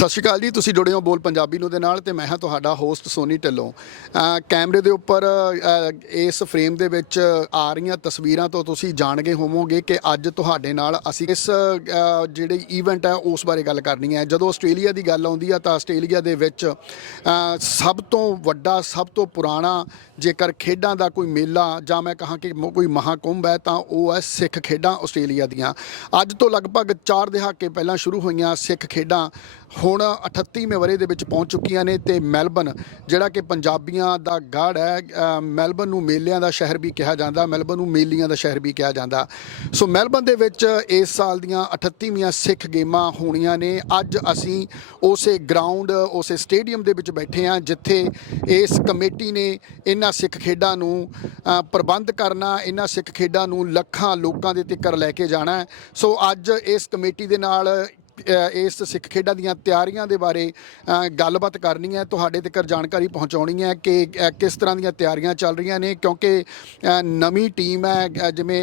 ਸਤਿ ਸ਼੍ਰੀ ਅਕਾਲ ਜੀ ਤੁਸੀਂ ਜੁੜੇ ਹੋ ਬੋਲ ਪੰਜਾਬੀ ਨੂੰ ਦੇ ਨਾਲ ਤੇ ਮੈਂ ਹਾਂ ਤੁਹਾਡਾ ਹੋਸਟ ਸੋਨੀ ਢਿੱਲੋਂ। ਕੈਮਰੇ ਦੇ ਉੱਪਰ ਇਸ ਫਰੇਮ ਦੇ ਵਿੱਚ ਆ ਰਹੀਆਂ ਤਸਵੀਰਾਂ ਤੋਂ ਤੁਸੀਂ ਜਾਣ ਗਏ ਹੋਵੋਗੇ ਕਿ ਅੱਜ ਤੁਹਾਡੇ ਨਾਲ ਅਸੀਂ ਇਸ ਅਹ, ਜਿਹੜੀ ਇਵੈਂਟ ਹੈ ਉਸ ਬਾਰੇ ਗੱਲ ਕਰਨੀ ਹੈ। ਜਦੋਂ ਆਸਟ੍ਰੇਲੀਆ ਦੀ ਗੱਲ ਆਉਂਦੀ ਆ ਤਾਂ ਆਸਟ੍ਰੇਲੀਆ ਦੇ ਵਿੱਚ ਸਭ ਤੋਂ ਵੱਡਾ ਸਭ ਤੋਂ ਪੁਰਾਣਾ ਜੇਕਰ ਖੇਡਾਂ ਦਾ ਕੋਈ ਮੇਲਾ ਜਾਂ ਮੈਂ ਕਹਾਂ ਕਿ ਮ- ਕੋਈ ਮਹਾਕੁੰਭ ਹੈ ਤਾਂ ਉਹ ਹੈ ਸਿੱਖ ਖੇਡਾਂ ਆਸਟ੍ਰੇਲੀਆ ਦੀਆਂ। ਅੱਜ ਤੋਂ ਲਗਭਗ 4 ਦਹਾਕੇ ਪਹਿਲਾਂ ਸ਼ੁਰੂ ਹੋਈਆਂ ਸਿੱਖ ਖੇਡਾਂ। ਹੁਣ 38ਵੇਂ ਵਰੇ ਦੇ ਵਿੱਚ ਪਹੁੰਚ ਚੁੱਕੀਆਂ ਨੇ ਤੇ ਮੈਲਬਨ, ਜਿਹੜਾ ਕਿ ਪੰਜਾਬੀਆਂ ਦਾ ਗੜ ਹੈ ਮੈਲਬਨ ਨੂੰ ਮੇਲਿਆਂ ਦਾ ਸ਼ਹਿਰ ਵੀ ਕਿਹਾ ਜਾਂਦਾ, ਮੈਲਬਨ ਨੂੰ ਮੇਲੀਆਂ ਦਾ ਸ਼ਹਿਰ ਵੀ ਕਿਹਾ ਜਾਂਦਾ। ਸੋ ਮੈਲਬਨ ਦੇ ਵਿੱਚ ਇਸ ਸਾਲ ਦੀਆਂ 38ਵੀਆਂ ਸਿੱਖ ਗੇਮਾਂ ਹੋਣੀਆਂ ਨੇ। ਅੱਜ ਅਸੀਂ ਉਸੇ ਗਰਾਊਂਡ, ਉਸੇ ਸਟੇਡੀਅਮ ਦੇ ਵਿੱਚ ਬੈਠੇ ਹਾਂ, ਜਿੱਥੇ ਇਸ ਕਮੇਟੀ ਨੇ ਇਹਨਾਂ ਸਿੱਖ ਖੇਡਾਂ ਨੂੰ ਪ੍ਰਬੰਧ ਕਰਨਾ, ਇਹਨਾਂ ਸਿੱਖ ਖੇਡਾਂ ਨੂੰ ਲੱਖਾਂ ਲੋਕਾਂ ਦੇ ਤੱਕ ਲੈ ਕੇ ਜਾਣਾ ਸੋ ਅੱਜ ਇਸ ਕਮੇਟੀ ਦੇ ਨਾਲ ਇਸ ਸਿੱਖ ਖੇਡਾਂ ਦੀਆਂ ਤਿਆਰੀਆਂ ਦੇ ਬਾਰੇ ਗੱਲਬਾਤ ਕਰਨੀ ਹੈ, ਤੁਹਾਡੇ ਤੱਕ ਜਾਣਕਾਰੀ ਪਹੁੰਚਾਉਣੀ ਹੈ ਕਿ ਕਿਸ ਤਰ੍ਹਾਂ ਦੀਆਂ ਤਿਆਰੀਆਂ ਚੱਲ ਰਹੀਆਂ ਨੇ, ਕਿਉਂਕਿ ਨਵੀਂ ਟੀਮ ਹੈ ਜਿਵੇਂ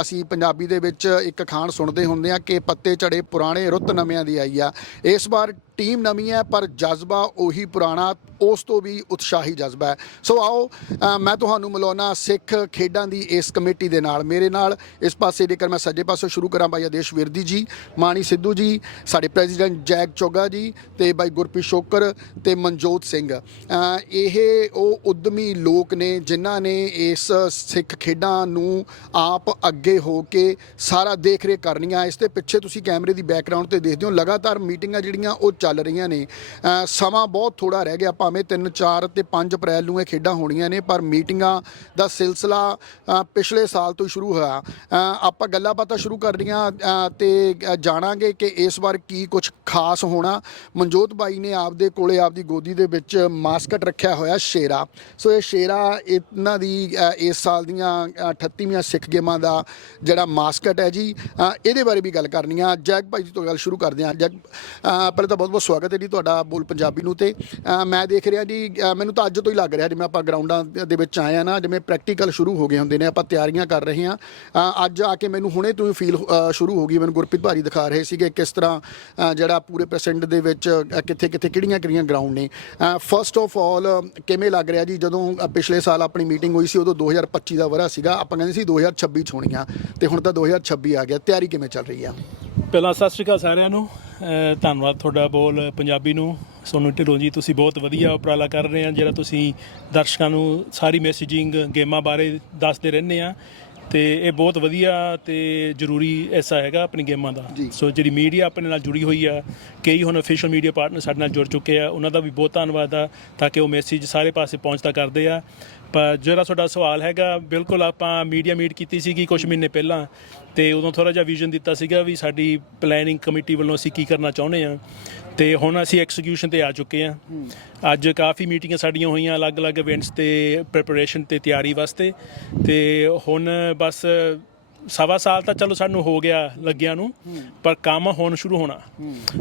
ਅਸੀਂ ਪੰਜਾਬੀ ਦੇ ਵਿੱਚ ਇੱਕ ਖਾਣ ਸੁਣਦੇ ਹੁੰਦੇ ਆ ਕਿ ਪੱਤੇ ਝੜੇ ਪੁਰਾਣੇ ਰੁੱਤ ਨਵਿਆਂ ਦੀ ਆਈ ਆ। ਇਸ ਵਾਰ ਟੀਮ ਨਵੀਂ ਹੈ, ਪਰ ਜਜ਼ਬਾ ਉਹੀ ਪੁਰਾਣਾ, ਉਸ ਤੋਂ ਵੀ ਉਤਸ਼ਾਹੀ ਜਜ਼ਬਾ ਹੈ। ਸੋ ਆਓ ਮੈਂ ਤੁਹਾਨੂੰ ਮਿਲਾਉਣਾ ਸਿੱਖ ਖੇਡਾਂ ਦੀ ਇਸ ਕਮੇਟੀ ਦੇ ਨਾਲ। ਮੇਰੇ ਨਾਲ ਇਸ ਪਾਸੇ ਜੇਕਰ ਮੈਂ ਸੱਜੇ ਪਾਸੋਂ ਸ਼ੁਰੂ ਕਰਾਂ ਬਾਈ ਆਦੇਸ਼ ਵਿਰਦੀ ਜੀ ਮਾਣੀ ਸਿੱਧੂ ਜੀ, ਸਾਡੇ ਪ੍ਰੈਜ਼ੀਡੈਂਟ ਜੈਕ ਚੋਗਾ ਜੀ ਤੇ ਬਾਈ ਗੁਰਪ੍ਰੀਤ ਸ਼ੋਕਰ ਤੇ ਮਨਜੋਤ ਸਿੰਘ। ਇਹ ਉਹ ਉਦਮੀ ਲੋਕ ਨੇ ਜਿਨ੍ਹਾਂ ਨੇ ਇਸ ਸਿੱਖ ਖੇਡਾਂ ਨੂੰ ਆਪ ਅੱਗੇ ਹੋ ਕੇ ਸਾਰਾ ਦੇਖ ਰੇਖ ਕਰਨੀਆਂ। ਇਸ ਦੇ ਪਿੱਛੇ ਤੁਸੀਂ ਕੈਮਰੇ ਦੀ ਬੈਕਗ੍ਰਾਉਂਡ ਤੇ ਦੇਖਦੇ ਹੋ, ਲਗਾਤਾਰ ਮੀਟਿੰਗਾਂ ਜਿਹੜੀਆਂ, ਉਹ ਚੱਲ ਰਹੀਆਂ ਨੇ। ਸਮਾਂ ਬਹੁਤ ਥੋੜਾ ਰਹਿ ਗਿਆ ਭਾਵੇਂ 3 4 ਤੇ 5 ਅਪ੍ਰੈਲ ਨੂੰ ਇਹ ਖੇਡਾਂ ਹੋਣੀਆਂ ਨੇ ਪਰ ਮੀਟਿੰਗਾਂ ਦਾ ਸਿਲਸਿਲਾ ਪਿਛਲੇ ਸਾਲ ਤੋਂ ਹੀ ਸ਼ੁਰੂ ਹੋਇਆ। ਆਪਾਂ ਗੱਲਾਂ ਬਾਤਾਂ ਸ਼ੁਰੂ ਕਰਨੀਆਂ ਅ, ਤੇ ਜਾਣਾਂਗੇ ਕਿ ਇਸ ਵਾਰ ਕੀ ਕੁਝ ਖਾਸ ਹੋਣਾ। ਮਨਜੋਤ ਬਾਈ ਨੇ ਆਪਦੇ ਕੋਲੇ ਆਪਦੀ ਗੋਦੀ ਦੇ ਵਿੱਚ ਮਾਸਕਟ ਰੱਖਿਆ ਹੋਇਆ ਸ਼ੇਰਾ। ਸੋ ਇਹ ਸ਼ੇਰਾ ਇਹਨਾਂ ਦੀ ਇਸ ਸਾਲ ਦੀਆਂ 38ਵੀਆਂ ਸਿੱਖ ਗੇਮਾਂ ਦਾ ਜਿਹੜਾ ਮਾਸਕਟ ਹੈ ਜੀ। ਇਹਦੇ ਬਾਰੇ ਵੀ ਗੱਲ ਕਰਨੀ ਆ। ਜੈਗ ਭਾਈ ਜੀ ਤੋਂ ਗੱਲ ਸ਼ੁਰੂ ਕਰਦੇ ਹਾਂ ਜੈਗ ਅ, ਪਹਿਲਾਂ ਤਾਂ ਬਹੁਤ ਬਹੁਤ ਸਵਾਗਤ ਹੈ ਜੀ ਤੁਹਾਡਾ ਬੋਲ ਪੰਜਾਬੀ ਨੂੰ ਤੇ ਮੈਂ ਦੇਖ ਰਿਹਾ ਜੀ ਮੈਨੂੰ ਤਾਂ ਅੱਜ ਤੋਂ ਹੀ ਲੱਗ ਰਿਹਾ ਜਿਵੇਂ ਆਪਾਂ ਗਰਾਊਂਡਾਂ ਦੇ ਵਿੱਚ ਆਏ ਆ ਨਾ, ਜਿਵੇਂ ਪ੍ਰੈਕਟੀਕਲ ਸ਼ੁਰੂ ਹੋ ਗਏ ਹੁੰਦੇ ਨੇ, ਆਪਾਂ ਤਿਆਰੀਆਂ ਕਰ ਰਹੇ ਹਾਂ। ਅੱਜ ਆ ਕੇ ਮੈਨੂੰ ਹੁਣੇ ਤੋਂ ਹੀ ਫੀਲ ਸ਼ੁਰੂ ਹੋ ਗਈ, ਮੈਨੂੰ ਗੁਰਪ੍ਰੀਤ ਭਾਰੀ ਦਿਖਾ ਰਹੇ ਸੀਗੇ ਕਿਸ ਤਰ੍ਹਾਂ ਜਿਹੜਾ ਪੂਰੇ ਪ੍ਰੈਸੈਂਟ ਦੇ ਵਿੱਚ ਕਿੱਥੇ ਕਿੱਥੇ ਕਿਹੜੀਆਂ ਕਿਹੜੀਆਂ ਗਰਾਊਂਡ ਨੇ। ਫਸਟ ਆਫ ਆਲ ਕਿਵੇਂ ਲੱਗ ਰਿਹਾ ਜੀ, ਜਦੋਂ ਪਿਛਲੇ ਸਾਲ ਆਪਣੀ ਮੀਟਿੰਗ ਹੋਈ ਸੀ, ਉਦੋਂ 2025 ਦਾ ਵਰਾ ਸੀਗਾ, ਆਪਾਂ ਕਹਿੰਦੇ ਸੀ 2026 ਚ ਹੋਣੀਆਂ ਤੇ ਹੁਣ ਤਾਂ 2026 ਆ ਗਿਆ, ਤਿਆਰੀ ਕਿਵੇਂ ਚੱਲ ਰਹੀ ਆ? ਪਹਿਲਾਂ ਸਤਿ ਸ਼੍ਰੀ ਅਕਾਲ ਸਾਰਿਆਂ ਨੂੰ। ਧੰਨਵਾਦ ਤੁਹਾਡਾ ਬੋਲ ਪੰਜਾਬੀ ਨੂੰ। ਸੋਨੂੰ ਢਿੱਲੋਂ ਜੀ ਤੁਸੀਂ ਬਹੁਤ ਵਧੀਆ ਉਪਰਾਲਾ ਕਰ ਰਹੇ ਆ ਜਿਹੜਾ ਤੁਸੀਂ ਦਰਸ਼ਕਾਂ ਨੂੰ ਸਾਰੀ ਮੈਸੇਜਿੰਗ ਗੇਮਾਂ ਬਾਰੇ ਦੱਸਦੇ ਰਹਿੰਦੇ ਆ। ਤੇ ਇਹ ਬਹੁਤ ਵਧੀਆ ਤੇ ਜ਼ਰੂਰੀ ਐਸਾ ਹੈਗਾ ਆਪਣੀ ਗੇਮਾਂ ਦਾ। ਸੋ ਜਿਹੜੀ ਮੀਡੀਆ ਆਪਣੇ ਨਾਲ ਜੁੜੀ ਹੋਈ ਆ ਕਈ ਹੁਣ ਅਫੀਸ਼ੀਅਲ ਮੀਡੀਆ ਪਾਰਟਨਰ ਸਾਡੇ ਨਾਲ ਜੁੜ ਚੁੱਕੇ ਆ ਉਹਨਾਂ ਦਾ ਵੀ ਬਹੁਤ ਧੰਨਵਾਦ ਆ ਤਾਂ ਕਿ ਉਹ ਮੈਸੇਜ ਸਾਰੇ ਪਾਸੇ ਪਹੁੰਚਦਾ ਕਰਦੇ ਆ। ਪਰ ਜਿਹੜਾ ਤੁਹਾਡਾ ਸਵਾਲ ਹੈਗਾ, ਬਿਲਕੁਲ ਆਪਾਂ ਮੀਡੀਆ ਮੀਟ ਕੀਤੀ ਸੀਗੀ ਕੁਝ ਮਹੀਨੇ ਪਹਿਲਾਂ ਤੇ ਉਦੋਂ ਥੋੜਾ ਜਿਹਾ ਵਿਜ਼ਨ ਦਿੱਤਾ ਸੀਗਾ ਵੀ ਸਾਡੀ ਪਲੈਨਿੰਗ ਕਮੇਟੀ ਵੱਲੋਂ ਅਸੀਂ ਕੀ ਕਰਨਾ ਚਾਹੁੰਦੇ ਆ ਤੇ ਹੁਣ ਅਸੀਂ ਐਕਸੀਕਿਊਸ਼ਨ ਤੇ ਆ ਚੁੱਕੇ ਆ ਅੱਜ ਕਾਫੀ ਮੀਟਿੰਗਾਂ ਸਾਡੀਆਂ ਹੋਈਆਂ ਅਲੱਗ-ਅਲੱਗ ਇਵੈਂਟਸ ਤੇ ਪ੍ਰੈਪਰੇਸ਼ਨ ਤੇ ਤਿਆਰੀ ਵਾਸਤੇ। ਤੇ ਹੁਣ ਬਸ ਸਵਾ ਸਾਲ ਤਾਂ ਚਲੋ ਸਾਨੂੰ ਹੋ ਗਿਆ ਲੱਗਿਆਂ ਨੂੰ ਪਰ ਕੰਮ ਹੁਣ ਸ਼ੁਰੂ ਹੋਣਾ।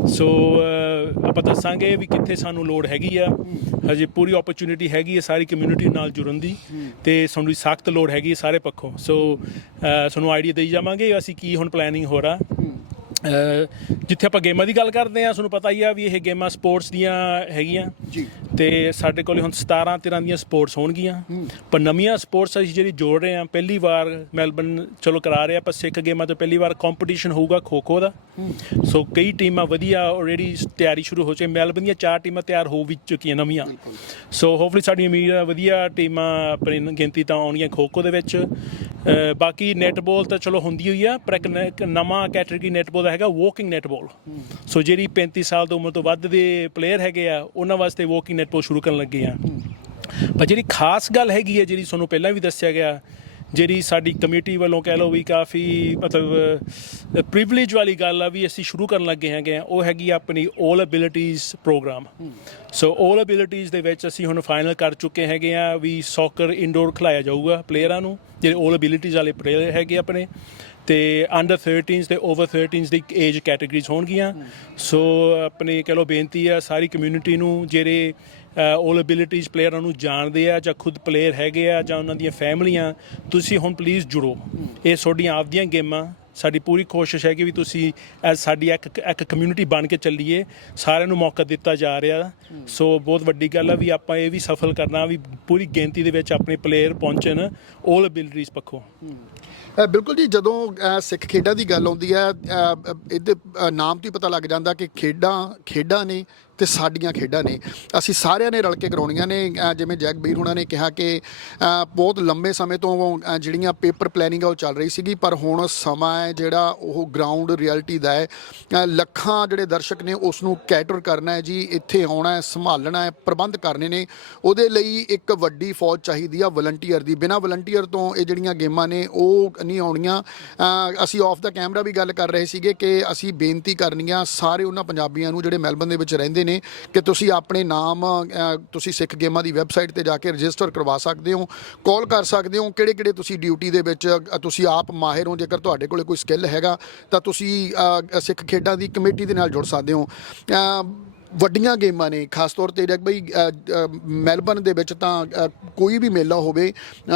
ਸੋ ਆਪਾਂ ਦੱਸਾਂਗੇ ਵੀ ਕਿੱਥੇ ਸਾਨੂੰ ਲੋੜ ਹੈਗੀ ਆ। ਹਜੇ ਪੂਰੀ ਓਪਰਚ्युनिटी ਹੈਗੀ ਆ ਸਾਰੀ ਕਮਿਊਨਿਟੀ ਨਾਲ ਜੁੜਨ ਦੀ ਤੇ ਸਾਨੂੰ ਸਖਤ ਲੋੜ ਹੈਗੀ ਹੈ ਸਾਰੇ ਪੱਖੋਂ। ਸੋ ਸਾਨੂੰ ਆਈਡੀਆ ਦੇਈ ਜਾਵਾਂਗੇ ਅਸੀਂ ਕੀ ਹੁਣ ਪਲੈਨਿੰਗ ਹੋ ਰਹਾ। ਜਿੱਥੇ ਆਪਾਂ ਗੇਮਾਂ ਦੀ ਗੱਲ ਕਰਦੇ ਆ ਤੁਹਾਨੂੰ ਪਤਾ ਹੀ ਆ ਵੀ ਇਹ ਗੇਮਾਂ ਸਪੋਰਟਸ ਦੀਆਂ ਹੈਗੀਆਂ। ਤੇ ਸਾਡੇ ਕੋਲੇ ਹੁਣ 17 ਤਰ੍ਹਾਂ ਦੀਆਂ ਸਪੋਰਟਸ ਹੋਣਗੀਆਂ। ਪਰ ਨਵੀਆਂ ਸਪੋਰਟਸ ਅਸੀਂ ਜਿਹੜੀ ਜੋੜ ਰਹੇ ਆ ਪਹਿਲੀ ਵਾਰ ਮੈਲਬਨ ਚਲੋ ਕਰਾ ਰਹੇ ਆ ਪਰ ਸਿੱਖ ਗੇਮਾਂ ਤੋਂ ਪਹਿਲੀ ਵਾਰ ਕੰਪੀਟੀਸ਼ਨ ਹੋਊਗਾ ਖੋ-ਖੋ ਦਾ। ਸੋ ਕਈ ਟੀਮਾਂ ਵਧੀਆ ਆਲਰੇਡੀ ਤਿਆਰੀ ਸ਼ੁਰੂ ਹੋ ਚੁੱਕੀ ਮੈਲਬਨ ਦੀਆਂ ਚਾਰ ਟੀਮਾਂ ਤਿਆਰ ਹੋ ਵੀ ਚੁੱਕੀਆਂ ਨਵੀਆਂ। ਸੋ ਹੋਪਫੁਲੀ ਸਾਡੀਆਂ ਉਮੀਦ ਆ ਵਧੀਆ ਟੀਮਾਂ ਆਪਣੀ ਗਿਣਤੀ ਤਾਂ ਆਉਣੀਆਂ ਖੋ-ਖੋ ਦੇ ਵਿੱਚ। ਬਾਕੀ ਨੈਟਬਾਲ ਤਾਂ ਚਲੋ ਹੁੰਦੀ ਹੋਈ ਆ ਪਰ ਇੱਕ ਨਵਾਂ ਕੈਟਾਗਰੀ ਨੈਟਬਾਲ ਦਾ ਹੈਗਾ ਵਾਕਿੰਗ ਨੈਟਬਾਲ ਸੋ ਜਿਹੜੀ 35 ਸਾਲ ਤੋਂ ਉਮਰ ਤੋਂ ਵੱਧ ਦੇ ਪਲੇਅਰ ਹੈਗੇ ਆ ਉਹਨਾਂ ਵਾਸਤੇ ਵਾਕਿੰਗ ਨੈਟਬਾਲ ਸ਼ੁਰੂ ਕਰਨ ਲੱਗੇ ਆ ਪਰ ਜਿਹੜੀ ਖਾਸ ਗੱਲ ਹੈਗੀ ਹੈ ਜਿਹੜੀ ਤੁਹਾਨੂੰ ਪਹਿਲਾਂ ਵੀ ਦੱਸਿਆ ਗਿਆ ਜਿਹੜੀ ਸਾਡੀ ਕਮੇਟੀ ਵੱਲੋਂ ਕਹਿ ਲਓ ਵੀ ਕਾਫੀ ਮਤਲਬ ਪ੍ਰਿਵਿਲੇਜ ਵਾਲੀ ਗੱਲ ਆ ਵੀ ਅਸੀਂ ਸ਼ੁਰੂ ਕਰਨ ਲੱਗੇ ਹੈਗੇ ਆ ਉਹ ਹੈਗੀ ਆ ਆਪਣੀ 올 ਐਬਿਲਿਟੀਜ਼ ਪ੍ਰੋਗਰਾਮ ਸੋ 올 ਐਬਿਲਿਟੀਜ਼ ਦੇ ਵਿੱਚ ਅਸੀਂ ਹੁਣ ਫਾਈਨਲ ਕਰ ਚੁੱਕੇ ਹੈਗੇ ਆ ਵੀ ਸੌਕਰ ਇਨਡੋਰ ਖਿਲਾਇਆ ਜਾਊਗਾ ਪਲੇਅਰਾਂ ਨੂੰ ਜਿਹੜੇ 올 ਐਬਿਲਿਟੀਜ਼ ਵਾਲੇ ਪਲੇਅਰ ਹੈਗੇ ਆਪਣੇ ਤੇ ਅੰਡਰ 13s ਤੇ ਓਵਰ 13s ਦੀ ਏਜ ਕੈਟਾਗਰੀਜ਼ ਹੋਣਗੀਆਂ ਸੋ ਆਪਣੀ ਕਹ ਲਓ ਬੇਨਤੀ ਆ ਸਾਰੀ ਕਮਿਊਨਿਟੀ ਨੂੰ ਜਿਹੜੇ 올 ਐਬਿਲਿਟੀਜ਼ ਪਲੇਅਰਾਂ ਨੂੰ ਜਾਣਦੇ ਆ ਜਾਂ ਖੁਦ ਪਲੇਅਰ ਹੈਗੇ ਆ ਜਾਂ ਉਹਨਾਂ ਦੀਆਂ ਫੈਮਲੀਆਂ, ਤੁਸੀਂ ਹੁਣ ਪਲੀਜ਼ ਜੁੜੋ। ਇਹ ਤੁਹਾਡੀਆਂ ਆਪਦੀਆਂ ਗੇਮਾਂ, ਸਾਡੀ ਪੂਰੀ ਕੋਸ਼ਿਸ਼ ਹੈ ਕਿ ਵੀ ਤੁਸੀਂ as ਸਾਡੀ ਇੱਕ ਇੱਕ ਕਮਿਊਨਿਟੀ ਬਣ ਕੇ ਚੱਲੀਏ। ਸਾਰਿਆਂ ਨੂੰ ਮੌਕਾ ਦਿੱਤਾ ਜਾ ਰਿਹਾ। ਸੋ ਬਹੁਤ ਵੱਡੀ ਗੱਲ ਆ ਵੀ ਆਪਾਂ ਇਹ ਵੀ ਸਫਲ ਕਰਨਾ, ਵੀ ਪੂਰੀ ਗਿਣਤੀ ਦੇ ਵਿੱਚ ਆਪਣੇ ਪਲੇਅਰ ਪਹੁੰਚਣ 올 ਐਬਿਲਿਟੀਜ਼ ਪੱਖੋਂ। ਬਿਲਕੁਲ ਜੀ, ਜਦੋਂ ਸਿੱਖ ਖੇਡਾਂ ਦੀ ਗੱਲ ਆਉਂਦੀ ਹੈ ਇਹਦੇ ਨਾਮ ਤੋਂ ਹੀ ਪਤਾ ਲੱਗ ਜਾਂਦਾ ਕਿ ਖੇਡਾਂ ਖੇਡਾਂ ਨੇ ਤੇ ਸਾਡੀਆਂ ਖੇਡਾਂ ਨੇ। ਅਸੀਂ ਸਾਰਿਆਂ ਨੇ ਰਲ ਕੇ ਕਰਾਉਣੀਆਂ ਨੇ। ਜਿਵੇਂ ਜੈਕ ਜੈਗਬੀਰ ਉਹਨਾਂ ਨੇ ਕਿਹਾ ਕਿ ਬਹੁਤ ਲੰਬੇ ਸਮੇਂ ਤੋਂ ਜਿਹੜੀਆਂ ਪੇਪਰ ਪਲੈਨਿੰਗ ਆ ਉਹ ਚੱਲ ਰਹੀ ਸੀਗੀ, ਪਰ ਹੁਣ ਸਮਾਂ ਹੈ ਜਿਹੜਾ ਉਹ ਗਰਾਊਂਡ ਰਿਐਲਿਟੀ ਦਾ ਹੈ। ਲੱਖਾਂ ਜਿਹੜੇ ਦਰਸ਼ਕ ਨੇ ਉਸ ਨੂੰ ਕੈਟਰ ਕਰਨਾ ਹੈ ਜੀ, ਇੱਥੇ ਆਉਣਾ ਹੈ, ਸੰਭਾਲਣਾ ਹੈ, ਪ੍ਰਬੰਧ ਕਰਨੇ ਨੇ। ਉਹਦੇ ਲਈ ਇੱਕ ਵੱਡੀ ਫੌਜ ਚਾਹੀਦੀ ਆ ਵਲੰਟੀਅਰ ਦੀ। ਬਿਨਾਂ ਵਲੰਟੀਅਰ ਤੋਂ ਇਹ ਜਿਹੜੀਆਂ ਗੇਮਾਂ ਨੇ, ਉਹ ਨਹੀਂ ਆਉਣੀਆਂ। ਅਸੀਂ ਆਫ ਦਾ ਕੈਮਰਾ ਵੀ ਗੱਲ ਕਰ ਰਹੇ ਸੀਗੇ ਕਿ ਅਸੀਂ ਬੇਨਤੀ ਕਰਨੀ ਕਰਨੀਆਂ ਸਾਰੇ ਉਹਨਾਂ ਪੰਜਾਬੀਆਂ ਨੂੰ ਜਿਹੜੇ ਮੈਲਬਨ ਦੇ ਵਿੱਚ ਰਹਿੰਦੇ ਨੇ ਕਿ ਤੁਸੀਂ ਆਪਣੇ ਨਾਮ ਤੁਸੀਂ ਸਿੱਖ ਗੇਮਾਂ ਦੀ ਵੈਬਸਾਈਟ ਤੇ ਜਾ ਕੇ ਰਜਿਸਟਰ ਕਰਵਾ ਸਕਦੇ ਹੋ, ਕਾਲ ਕਰ ਸਕਦੇ ਹੋ ਕਿਹੜੇ ਕਿਹੜੇ ਤੁਸੀਂ ਡਿਊਟੀ ਦੇ ਵਿੱਚ ਤੁਸੀਂ ਆਪ ਮਾਹਿਰ ਹੋ, ਜੇਕਰ ਤੁਹਾਡੇ ਕੋਲੇ ਕੋਈ ਸਕਿੱਲ ਹੈਗਾ, ਤਾਂ ਤੁਸੀਂ ਸਿੱਖ ਖੇਡਾਂ ਦੀ ਕਮੇਟੀ ਦੇ ਨਾਲ ਜੁੜ ਸਕਦੇ ਹੋ। ਵੱਡੀਆਂ ਗੇਮਾਂ ਨੇ ਖਾਸ ਤੌਰ ਤੇ ਜਗ ਬਈ ਅ, ਮੈਲਬਨ ਦੇ ਵਿੱਚ ਤਾਂ ਕੋਈ ਵੀ ਮੇਲਾ ਹੋਵੇ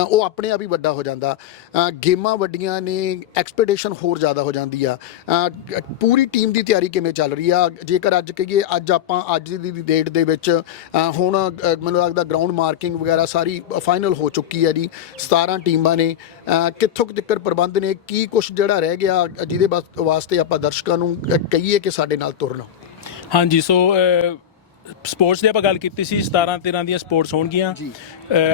ਉਹ ਆਪਣੇ ਆਪ ਹੀ ਵੱਡਾ ਹੋ ਜਾਂਦਾ। ਗੇਮਾਂ ਵੱਡੀਆਂ ਨੇ ਐਕਸਪੈਕਟੇਸ਼ਨ ਹੋਰ ਜ਼ਿਆਦਾ ਹੋ ਜਾਂਦੀ ਆ। ਪੂਰੀ ਟੀਮ ਦੀ ਤਿਆਰੀ ਕਿਵੇਂ ਚੱਲ ਰਹੀ ਆ? ਜੇਕਰ ਅੱਜ ਕਹੀਏ ਅੱਜ ਆਪਾਂ ਅੱਜ ਦੀ ਡੇਟ ਦੇ ਵਿੱਚ ਹੁਣ ਮੈਨੂੰ ਲੱਗਦਾ ਗਰਾਊਂਡ ਮਾਰਕਿੰਗ ਵਗੈਰਾ ਸਾਰੀ ਫਾਈਨਲ ਹੋ ਚੁੱਕੀ ਹੈ ਜੀ। 17 ਟੀਮਾਂ ਨੇ। ਕਿੱਥੋਂ ਕੁ ਤੱਕ ਪ੍ਰਬੰਧ ਨੇ? ਕੀ ਕੁਝ ਜਿਹੜਾ ਰਹਿ ਗਿਆ ਜਿਹਦੇ ਵਾਸ- ਵਾਸਤੇ ਆਪਾਂ ਦਰਸ਼ਕਾਂ ਨੂੰ ਕਹੀਏ ਕਿ ਸਾਡੇ ਨਾਲ ਤੁਰਨ? ਹਾਂਜੀ ਸੋ ਸਪੋਰਟਸ ਦੀ ਆਪਾਂ ਗੱਲ ਕੀਤੀ ਸੀ 17 13 ਦੀਆਂ ਸਪੋਰਟਸ ਹੋਣਗੀਆਂ।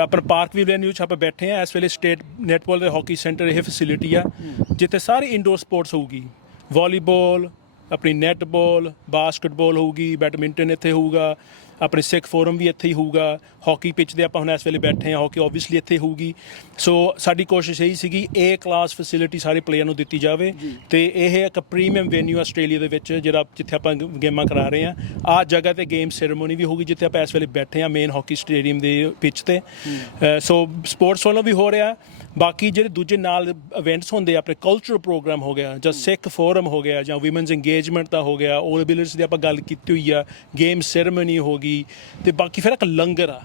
ਆਪਣਾ ਪਾਰਕ ਵੀ ਵੈਨਿਊ 'ਚ ਆਪਾਂ ਬੈਠੇ ਆ ਇਸ ਵੇਲੇ ਸਟੇਟ ਨੈਟਬਾਲ ਦੇ ਹਾਕੀ ਸੈਂਟਰ ਇਹ ਫੈਸਿਲਿਟੀ ਆ ਜਿੱਥੇ ਸਾਰੀ ਇੰਡੋਰ ਸਪੋਰਟਸ ਹੋਊਗੀ। ਵਾਲੀਬਾਲ ਆਪਣੀ ਨੈਟਬਾਲ ਬਾਸਕਟਬਾਲ ਹੋਊਗੀ ਬੈਡਮਿੰਟਨ ਇੱਥੇ ਹੋਊਗਾ। ਆਪਣੇ ਸਿੱਖ ਫੋਰਮ ਵੀ ਇੱਥੇ ਹੀ ਹੋਊਗਾ ਹਾਕੀ ਪਿੱਚ ਦੇ ਆਪਾਂ ਹੁਣ ਇਸ ਵੇਲੇ ਬੈਠੇ ਆ ਹਾਕੀ ਆਬਵੀਅਸਲੀ ਇੱਥੇ ਹੋਊਗੀ। ਸੋ ਸਾਡੀ ਕੋਸ਼ਿਸ਼ ਇਹੀ ਸੀਗੀ ਏ ਕਲਾਸ ਫੈਸਿਲਿਟੀ ਸਾਰੇ ਪਲੇਅਰ ਨੂੰ ਦਿੱਤੀ ਜਾਵੇ ਤੇ ਇਹ ਇੱਕ ਪ੍ਰੀਮੀਅਮ ਵੈਨਿਊ ਆਸਟ੍ਰੇਲੀਆ ਦੇ ਵਿੱਚ ਜਿਹੜਾ ਜਿੱਥੇ ਆਪਾਂ ਗੇਮਾਂ ਕਰਾ ਰਹੇ ਆ ਆ ਜਗ੍ਹਾ ਤੇ ਗੇਮ ਸੈਰੇਮਨੀ ਵੀ ਹੋਊਗੀ ਜਿੱਥੇ ਆਪਾਂ ਇਸ ਵੇਲੇ ਬੈਠੇ ਆ ਮੇਨ ਹਾਕੀ ਸਟੇਡੀਅਮ ਦੇ ਪਿੱਚ ਤੇ। ਸੋ ਸਪੋਰਟਸ ਵੱਲੋਂ ਵੀ ਹੋ ਰਿਹਾ। ਬਾਕੀ ਜਿਹੜੇ ਦੂਜੇ ਨਾਲ ਇਵੈਂਟਸ ਹੁੰਦੇ ਆ, ਆਪਣੇ ਕਲਚਰਲ ਪ੍ਰੋਗਰਾਮ ਹੋ ਗਿਆ, ਜਾਂ ਸਿੱਖ ਫੋਰਮ ਹੋ ਗਿਆ, ਜਾਂ ਔਮਨਸ ਇੰਗੇਜਮੈਂਟ ਦਾ ਹੋ ਗਿਆ 올 ਬਿਲਰਸ ਦੀ ਆਪਾਂ ਗੱਲ ਕੀਤੀ ਹੋਈ ਆ ਗੇਮ ਸੈਰੇਮਨੀ ਹੋ ਗਈ, ਤੇ ਬਾਕੀ ਫਿਰ ਇੱਕ ਲੰਗਰ ਆ।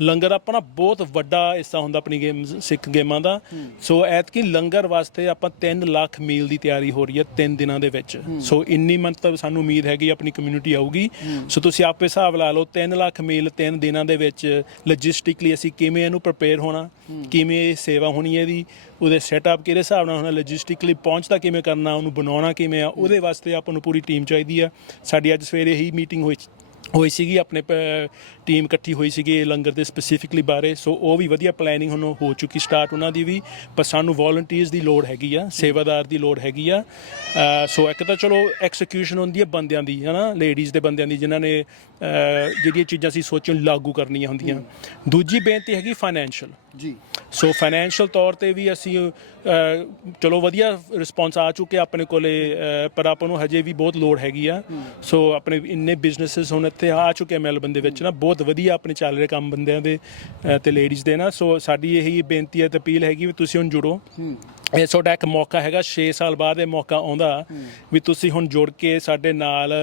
ਲੰਗਰ ਆਪਣਾ ਬਹੁਤ ਵੱਡਾ ਹਿੱਸਾ ਹੁੰਦਾ ਆਪਣੀ ਗੇਮ ਸਿੱਖ ਗੇਮਾਂ ਦਾ। ਸੋ ਐਤਕੀ ਲੰਗਰ ਵਾਸਤੇ ਆਪਾਂ 3 ਲੱਖ ਮੀਲ ਦੀ ਤਿਆਰੀ ਹੋ ਰਹੀ ਹੈ 3 ਦਿਨਾਂ ਦੇ ਵਿੱਚ। ਸੋ ਇੰਨੀ ਮੰਤਵ ਸਾਨੂੰ ਉਮੀਦ ਹੈਗੀ ਆਪਣੀ ਕਮਿਊਨਿਟੀ ਆਊਗੀ। ਸੋ ਤੁਸੀਂ ਆਪੇ ਹਿਸਾਬ ਲਾ ਲਓ 3 ਲੱਖ ਮੀਲ 3 ਦਿਨਾਂ ਦੇ ਵਿੱਚ ਲੌਜਿਸਟਿਕਲੀ ਅਸੀਂ ਕਿਵੇਂ ਇਹਨੂੰ ਪ੍ਰਪੇਅਰ ਹੋਣਾ, ਕਿਵੇਂ ਇਹ ਸੇਵਾ ਹੋਣੀ ਹੈ ਇਹਦੀ, ਉਹਦੇ ਸੈਟਅਪ ਕਿਹੜੇ ਹਿਸਾਬ ਨਾਲ ਹੋਣਾ ਲੌਜਿਸਟਿਕਲੀ ਪਹੁੰਚਦਾ ਕਿਵੇਂ ਕਰਨਾ, ਉਹਨੂੰ ਬਣਾਉਣਾ ਕਿਵੇਂ ਆ, ਉਹਦੇ ਵਾਸਤੇ ਆਪਾਂ ਨੂੰ ਪੂਰੀ ਟੀਮ ਚਾਹੀਦੀ ਆ। ਸਾਡੀ ਅੱਜ ਸਵੇਰੇ ਹੀ ਮੀਟਿੰਗ ਹੋਈ ਹੋਈ ਸੀਗੀ, ਆਪਣੇ ਟੀਮ ਇਕੱਠੀ ਹੋਈ ਸੀਗੀ ਲੰਗਰ ਦੇ ਸਪੈਸੀਫਿਕਲੀ ਬਾਰੇ ਸੋ ਉਹ ਵੀ ਵਧੀਆ ਪਲੈਨਿੰਗ ਹੁਣ ਹੋ ਚੁੱਕੀ ਸਟਾਰਟ ਉਹਨਾਂ ਦੀ ਵੀ, ਪਰ ਸਾਨੂੰ ਵੋਲੰਟੀਅਰਸ ਦੀ ਲੋੜ ਹੈਗੀ ਆ, ਸੇਵਾਦਾਰ ਦੀ ਲੋੜ ਹੈਗੀ ਆ। ਸੋ ਇੱਕ ਤਾਂ ਚਲੋ ਐਕਸੀਕਿਊਸ਼ਨ ਹੁੰਦੀ ਹੈ ਬੰਦਿਆਂ ਦੀ, ਹਨਾ ਲੇਡੀਜ਼ ਦੇ ਬੰਦਿਆਂ ਦੀ, ਜਿਨ੍ਹਾਂ ਨੇ ਜਿਹੜੀਆਂ ਚੀਜ਼ਾਂ ਸੀ ਸੋਚਣ ਲਾਗੂ ਕਰਨੀਆਂ ਹੁੰਦੀਆਂ। ਦੂਜੀ ਬੇਨਤੀ ਹੈਗੀ ਫਾਈਨੈਂਸ਼ੀਅਲ ਜੀ। ਸੋ ਫਾਈਨੈਂਸ਼ੀਅਲ ਤੌਰ ਤੇ ਵੀ ਅਸੀਂ ਚਲੋ ਵਧੀਆ ਰਿਸਪੌਂਸ ਆ ਚੁੱਕੇ ਆਪਣੇ ਕੋਲੇ ਪਰ ਆਪਾਂ ਨੂੰ ਹਜੇ ਵੀ ਬਹੁਤ ਲੋੜ ਹੈਗੀ ਆ। ਸੋ ਆਪਣੇ ਇੰਨੇ ਬਿਜ਼ਨੈਸਸ ਹੁਣ ਇੱਥੇ ਆ ਚੁੱਕੇ ਮੈਲਬਨ ਦੇ ਵਿੱਚ ਨਾ। ਬਹੁਤ ਵਧੀਆ ਆਪਣੇ ਚੱਲ ਰਹੇ ਕੰਮ ਬੰਦਿਆਂ ਦੇ ਤੇ ਲੇਡੀਜ਼ ਦੇ ਨਾ। ਸੋ ਸਾਡੀ ਇਹੀ ਬੇਨਤੀ ਹੈ ਤੇ ਅਪੀਲ ਹੈਗੀ ਵੀ ਤੁਸੀਂ ਹੁਣ ਜੁੜੋ। ਇਹ ਤੁਹਾਡਾ ਇੱਕ ਮੌਕਾ ਹੈਗਾ 6 ਸਾਲ ਬਾਅਦ ਇਹ ਮੌਕਾ ਆਉਂਦਾ। ਵੀ ਤੁਸੀਂ ਹੁਣ ਜੁੜ ਕੇ ਸਾਡੇ ਨਾਲ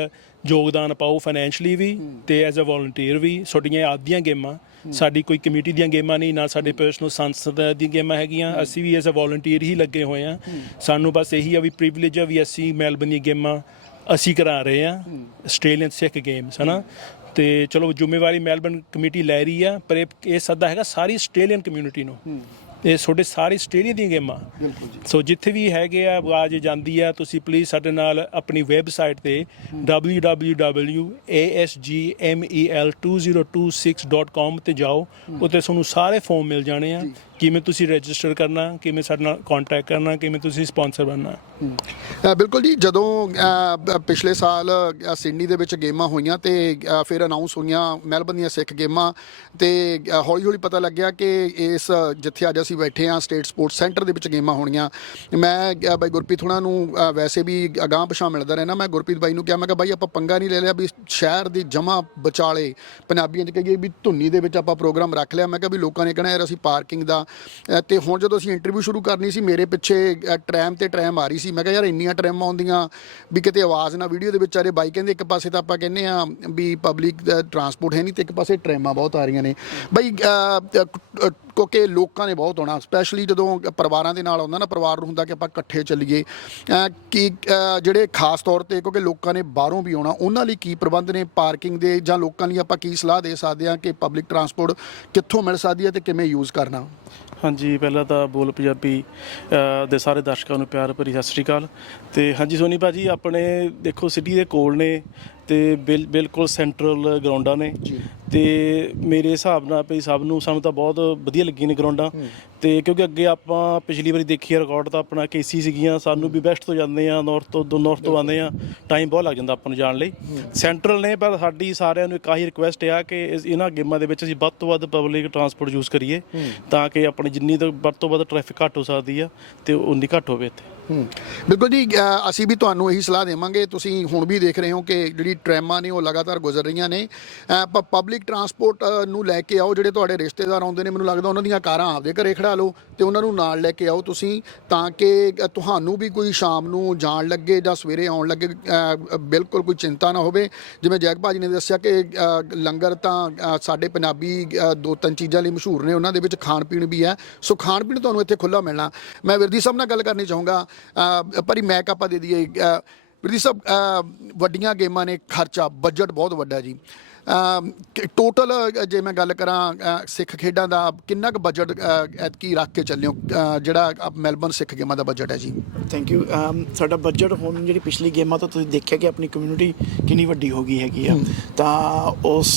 ਯੋਗਦਾਨ ਪਾਓ ਫਾਈਨੈਂਸ਼ਲੀ ਵੀ ਤੇ ਐਜ਼ ਅ ਵੋਲੰਟੀਅਰ ਵੀ ਤੁਹਾਡੀਆਂ ਇਹ ਆਪਦੀਆਂ ਗੇਮਾਂ। ਸਾਡੀ ਕੋਈ ਕਮੇਟੀ ਦੀਆਂ ਗੇਮਾਂ ਨਹੀਂ ਨਾ ਸਾਡੇ ਪਰਸਨਲ ਸੰਸਦ ਦੀਆਂ ਗੇਮਾਂ ਹੈਗੀਆਂ। ਅਸੀਂ ਵੀ ਐਜ਼ ਅ ਵੋਲੰਟੀਅਰ ਹੀ ਲੱਗੇ ਹੋਏ ਆ ਸਾਨੂੰ ਬਸ ਇਹੀ ਆ ਵੀ ਪ੍ਰਿਵਿਲੇਜ ਆ ਵੀ ਅਸੀਂ ਮੈਲਬਨ ਦੀਆਂ ਗੇਮਾਂ ਅਸੀਂ ਕਰਾ ਰਹੇ ਆ ਆਸਟ੍ਰੇਲੀਅਨ ਸਿੱਖ ਗੇਮਸ ਹਨਾ? ਤੇ ਚਲੋ ਜ਼ਿੰਮੇਵਾਰੀ ਮੈਲਬਨ ਕਮੇਟੀ ਲੈ ਰਹੀ ਆ ਪਰ ਇਹ ਸੱਦਾ ਹੈਗਾ ਸਾਰੀ ਆਸਟ੍ਰੇਲੀਅਨ ਕਮਿਊਨਿਟੀ ਨੂੰ। ਇਹ ਤੁਹਾਡੇ ਸਾਰੀ ਆਸਟ੍ਰੇਲੀਆ ਦੀਆਂ ਗੇਮਾਂ। ਬਿਲਕੁਲ ਜੀ। ਸੋ ਜਿੱਥੇ ਵੀ ਹੈਗੇ ਆ ਆਵਾਜ਼ ਜਾਂਦੀ ਆ ਤੁਸੀਂ ਪਲੀਜ਼ ਸਾਡੇ ਨਾਲ ਆਪਣੀ ਵੈਬਸਾਈਟ ਤੇ www.asgmel2026.com ਤੇ ਜਾਓ। ਉੱਥੇ ਤੁਹਾਨੂੰ ਸਾਰੇ ਫਾਰਮ ਮਿਲ ਜਾਣੇ ਆ। ਕਿਵੇਂ ਤੁਸੀਂ ਰਜਿਸਟਰ ਕਰਨਾ, ਕਿਵੇਂ ਸਾਡੇ ਨਾਲ ਕੰਟੈਕਟ ਕਰਨਾ, ਕਿਵੇਂ ਤੁਸੀਂ ਸਪਾਂਸਰ ਬਣਨਾ? ਬਿਲਕੁਲ ਜੀ, ਜਦੋਂ ਪਿਛਲੇ ਸਾਲ ਸਿਡਨੀ ਦੇ ਵਿੱਚ ਗੇਮਾਂ ਹੋਈਆਂ ਤੇ ਫਿਰ ਅਨਾਉਂਸ ਹੋਈਆਂ ਮੈਲਬਨ ਦੀਆਂ ਸਿੱਖ ਗੇਮਾਂ ਤੇ ਹੌਲੀ ਹੌਲੀ ਪਤਾ ਲੱਗਿਆ ਕਿ ਇਸ, ਜਿੱਥੇ ਅੱਜ ਅਸੀਂ ਬੈਠੇ ਹਾਂ ਸਟੇਟ ਸਪੋਰਟਸ ਸੈਂਟਰ ਦੇ ਵਿੱਚ ਗੇਮਾਂ ਹੋਣੀਆਂ। ਮੈਂ ਬਾਈ ਗੁਰਪ੍ਰੀਤ ਹੁਣਾਂ ਨੂੰ ਵੈਸੇ ਵੀ ਅਗਾਂਹ ਪਛਾਣ ਮਿਲਦਾ ਰਹਿਣਾ ਮੈਂ ਗੁਰਪ੍ਰੀਤ ਬਾਈ ਨੂੰ ਕਿਹਾ, ਮੈਂ ਕਿਹਾ, ਬਾਈ, ਆਪਾਂ ਪੰਗਾ ਨਹੀਂ ਲੈ ਲਿਆ ਵੀ ਸ਼ਹਿਰ ਦੀ ਜਮਾ ਵਿਚਾਲੇ ਪੰਜਾਬੀਆਂ 'ਚ ਕਹੀਏ ਵੀ ਧੁੰਨੀ ਦੇ ਵਿੱਚ ਆਪਾਂ ਪ੍ਰੋਗਰਾਮ ਰੱਖ ਲਿਆ। ਮੈਂ ਕਿਹਾ ਵੀ ਲੋਕਾਂ ਨੇ ਕਹਿਣਾ, ਯਾਰ, ਅਸੀਂ ਪਾਰਕਿੰਗ ਦਾ ਅ, ਤੇ ਹੁਣ ਜਦੋਂ ਅਸੀਂ ਇੰਟਰਵਿਊ ਸ਼ੁਰੂ ਕਰਨੀ ਸੀ ਮੇਰੇ ਪਿੱਛੇ ਅ, ਟ੍ਰੈਮ ਤੇ ਟਰੈਮ ਆ ਰਹੀ ਸੀ। ਮੈਂ ਕਿਹਾ ਯਾਰ ਇੰਨੀਆਂ ਟ੍ਰੈਮਾਂ ਆਉਂਦੀਆਂ ਵੀ ਕਿਤੇ ਆਵਾਜ਼ ਨਾ ਵੀਡੀਓ ਦੇ ਵਿੱਚ ਆਰੇ ਬਾਈ ਕਹਿੰਦੇ ਇੱਕ ਪਾਸੇ ਤਾਂ ਆਪਾਂ ਕਹਿੰਦੇ ਆ ਵੀ ਪਬਲਿਕ ਟਰਾਂਸਪੋਰਟ ਹੈ ਨਹੀਂ ਤੇ ਇੱਕ ਪਾਸੇ ਟ੍ਰੈਮਾਂ ਬਹੁਤ ਆ ਰਹੀਆਂ ਨੇ। ਬਾਈ ਕਿਉਂਕਿ ਲੋਕਾਂ ਨੇ ਬਹੁਤ ਆਉਣਾ ਸਪੈਸ਼ਲੀ ਜਦੋਂ ਪਰਿਵਾਰਾਂ ਦੇ ਨਾਲ ਆਉਂਦਾ ਨਾ ਪਰਿਵਾਰ ਨੂੰ ਹੁੰਦਾ ਕਿ ਆਪਾਂ ਇਕੱਠੇ ਚੱਲੀਏ। ਅ, ਕੀ ਜਿਹੜੇ ਖਾਸ ਤੌਰ ਤੇ ਕਿਉਂਕਿ ਲੋਕਾਂ ਨੇ ਬਾਹਰੋਂ ਵੀ ਆਉਣਾ ਉਹਨਾਂ ਲਈ ਕੀ ਪ੍ਰਬੰਧ ਨੇ ਪਾਰਕਿੰਗ ਦੇ ਜਾਂ ਲੋਕਾਂ ਲਈ ਆਪਾਂ ਕੀ ਸਲਾਹ ਦੇ ਸਕਦੇ ਹਾਂ ਕਿ ਪਬਲਿਕ ਟਰਾਂਸਪੋਰਟ ਕਿੱਥੋਂ ਮਿਲ ਸਕਦੀ ਹੈ ਤੇ ਕਿਵੇਂ ਯੂਜ਼ ਕਰਨਾ? ਹਾਂਜੀ ਪਹਿਲਾਂ ਤਾਂ ਬੋਲ ਪੰਜਾਬੀ ਅ, ਦੇ ਸਾਰੇ ਦਰਸ਼ਕਾਂ ਨੂੰ ਪਿਆਰ ਭਰੀ ਸਤਿ ਸ਼੍ਰੀ ਅਕਾਲ। ਤੇ ਹਾਂਜੀ ਸੋਨੀ ਭਾਜੀ ਆਪਣੇ ਦੇਖੋ ਸਿਟੀ ਦੇ ਕੋਲ ਨੇ ਤੇ ਬਿਲ- ਬਿਲਕੁਲ ਸੈਂਟਰਲ ਗਰਾਊਂਡਾਂ ਨੇ। ਤੇ ਮੇਰੇ ਹਿਸਾਬ ਨਾਲ ਵੀ ਸਭ ਨੂੰ ਸਾਨੂੰ ਤਾਂ ਬਹੁਤ ਵਧੀਆ ਲੱਗੀਆਂ ਨੇ ਗਰਾਊਂਡਾਂ। ਤੇ ਕਿਉਂਕਿ ਅੱਗੇ ਆਪਾਂ ਪਿਛਲੀ ਵਾਰੀ ਦੇਖੀ ਰਿਕਾਰਡ ਤਾਂ ਆਪਣਾ ਕੇਸੀ ਸੀਗੀਆਂ ਸਾਨੂੰ ਵੀ ਵੈਸਟ ਤੋਂ ਜਾਂਦੇ ਆ ਨਾਰਥ ਤੋਂ ਦੋ ਨਾਰਥ ਤੋਂ ਆਉਂਦੇ ਆ ਟਾਈਮ ਬਹੁਤ ਲੱਗ ਜਾਂਦਾ ਆਪਾਂ ਨੂੰ ਜਾਣ ਲਈ। ਸੈਂਟਰਲ ਨੇ ਪਰ ਸਾਡੀ ਸਾਰਿਆਂ ਨੂੰ ਇੱਕ ਆਹੀ ਰਿਕੁਐਸਟ ਆ ਕਿ ਇਸ- ਇਹਨਾਂ ਗੇਮਾਂ ਦੇ ਵਿੱਚ ਅਸੀਂ ਵੱਧ ਤੋਂ ਵੱਧ ਪਬਲਿਕ ਟਰਾਂਸਪੋਰਟ ਯੂਜ਼ ਕਰੀਏ। ਤਾਂ ਕਿ ਆਪਣੀ ਜਿੰਨੀ ਤੋਂ ਵੱਧ ਤੋਂ ਵੱਧ ਟ੍ਰੈਫਿਕ ਘੱਟ ਹੋ ਸਕਦੀ ਆ ਤੇ ਉਨੀ ਘੱਟ ਹੋਵੇ ਇੱਥੇ। ਹੂੰ। ਬਿਲਕੁਲ ਜੀ ਅ, ਅਸੀਂ ਵੀ ਤੁਹਾਨੂੰ ਇਹੀ ਸਲਾਹ ਦੇਵਾਂਗੇ। ਤੁਸੀਂ ਹੁਣ ਵੀ ਦੇਖ ਰਹੇ ਹੋ ਕਿ ਜਿਹੜੀ ਟ੍ਰੈਮਾਂ ਨੇ ਉਹ ਲਗਾਤਾਰ ਗੁਜ਼ਰ ਰਹੀਆਂ ਨੇ। ਪਬਲਿਕ ਟਰਾਂਸਪੋਰਟ ਨੂੰ ਲੈ ਕੇ ਆਓ। ਜਿਹੜੇ ਤੁਹਾਡੇ ਰਿਸ਼ਤੇਦਾਰ ਆਉਂਦੇ ਨੇ ਮੈਨੂੰ ਲੱਗਦਾ ਉਹਨਾਂ ਦੀਆਂ ਕਾਰਾਂ ਆਪਦੇ ਘਰੇ ਖੜਾ ਲਓ ਤੇ ਉਹਨਾਂ ਨੂੰ ਨਾਲ ਲੈ ਕੇ ਆਓ ਤੁਸੀਂ ਤਾਂ ਕਿ ਅ, ਤੁਹਾਨੂੰ ਵੀ ਕੋਈ ਸ਼ਾਮ ਨੂੰ ਜਾਣ ਲੱਗੇ ਜਾਂ ਸਵੇਰੇ ਆਉਣ ਲੱਗੇ ਅ, ਬਿਲਕੁਲ ਕੋਈ ਚਿੰਤਾ ਨਾ ਹੋਵੇ। ਜਿਵੇਂ ਜੈਕ ਭਾਜੀ ਨੇ ਦੱਸਿਆ ਕਿ ਅ, ਲੰਗਰ ਤਾਂ ਅ, ਸਾਡੇ ਪੰਜਾਬੀ ਅ, ਦੋ ਤਿੰਨ ਚੀਜ਼ਾਂ ਲਈ ਮਸ਼ਹੂਰ ਨੇ। ਉਹਨਾਂ ਦੇ ਵਿੱਚ ਖਾਣ ਪੀਣ ਵੀ ਹੈ। ਸੋ ਖਾਣ ਪੀਣ ਤੁਹਾਨੂੰ ਇੱਥੇ ਖੁੱਲਾ ਮਿਲਣਾ। ਮੈਂ ਵਿਰਦੀ ਸਾਹਿਬ ਨਾਲ ਗੱਲ ਕਰਨੀ ਚਾਹੂੰਗਾ। ਅ, ਪਰ ਮੈਕ ਆਪਾਂ ਦੇ ਦਈਏ। ਵਿਰਦੀ ਸਾਹਿਬ ਵੱਡੀਆਂ ਗੇਮਾਂ ਨੇ ਖਰਚਾ ਬਜਟ ਬਹੁਤ ਵੱਡਾ ਜੀ। ਟੋਟਲ ਜੇ ਮੈਂ ਗੱਲ ਕਰਾਂ ਸਿੱਖ ਖੇਡਾਂ ਦਾ ਕਿੰਨਾ ਕੁ ਬਜਟ ਐਤਕੀ ਰੱਖ ਕੇ ਚੱਲਿਓ ਜਿਹੜਾ ਮੈਲਬਨ ਸਿੱਖ ਗੇਮਾਂ ਦਾ ਬਜਟ ਹੈ ਜੀ। ਥੈਂਕ ਯੂ ਸਾਡਾ ਬਜਟ ਹੁਣ ਜਿਹੜੀ ਪਿਛਲੀ ਗੇਮਾਂ ਤੋਂ ਤੁਸੀਂ ਦੇਖਿਆ ਕਿ ਆਪਣੀ ਕਮਿਊਨਿਟੀ ਕਿੰਨੀ ਵੱਡੀ ਹੋ ਗਈ ਹੈਗੀ ਆ। ਤਾਂ ਉਸ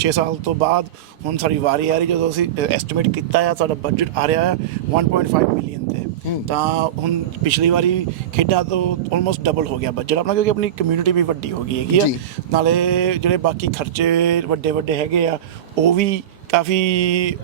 6 ਸਾਲ ਤੋਂ ਬਾਅਦ ਹੁਣ ਸਾਡੀ ਵਾਰੀ ਆ ਰਹੀ ਜਦੋਂ ਅਸੀਂ ਐਸਟੀਮੇਟ ਕੀਤਾ ਆ ਸਾਡਾ ਬਜਟ ਆ ਰਿਹਾ ਹੈ 1.5 ਮਿਲੀਅਨ ਤੇ। ਤਾਂ ਹੁਣ ਪਿਛਲੀ ਵਾਰੀ ਖੇਡਾਂ ਤੋਂ ਆਲਮੋਸਟ ਡਬਲ ਹੋ ਗਿਆ ਬਜਟ ਆਪਣਾ ਕਿਉਂਕਿ ਆਪਣੀ ਕਮਿਊਨਿਟੀ ਵੀ ਵੱਡੀ ਹੋ ਗਈ ਹੈਗੀ ਆ। ਨਾਲੇ ਜਿਹੜੇ ਬਾਕੀ ਖਰਚੇ ਵੱਡੇ ਵੱਡੇ ਹੈਗੇ ਆ ਉਹ ਵੀ ਕਾਫੀ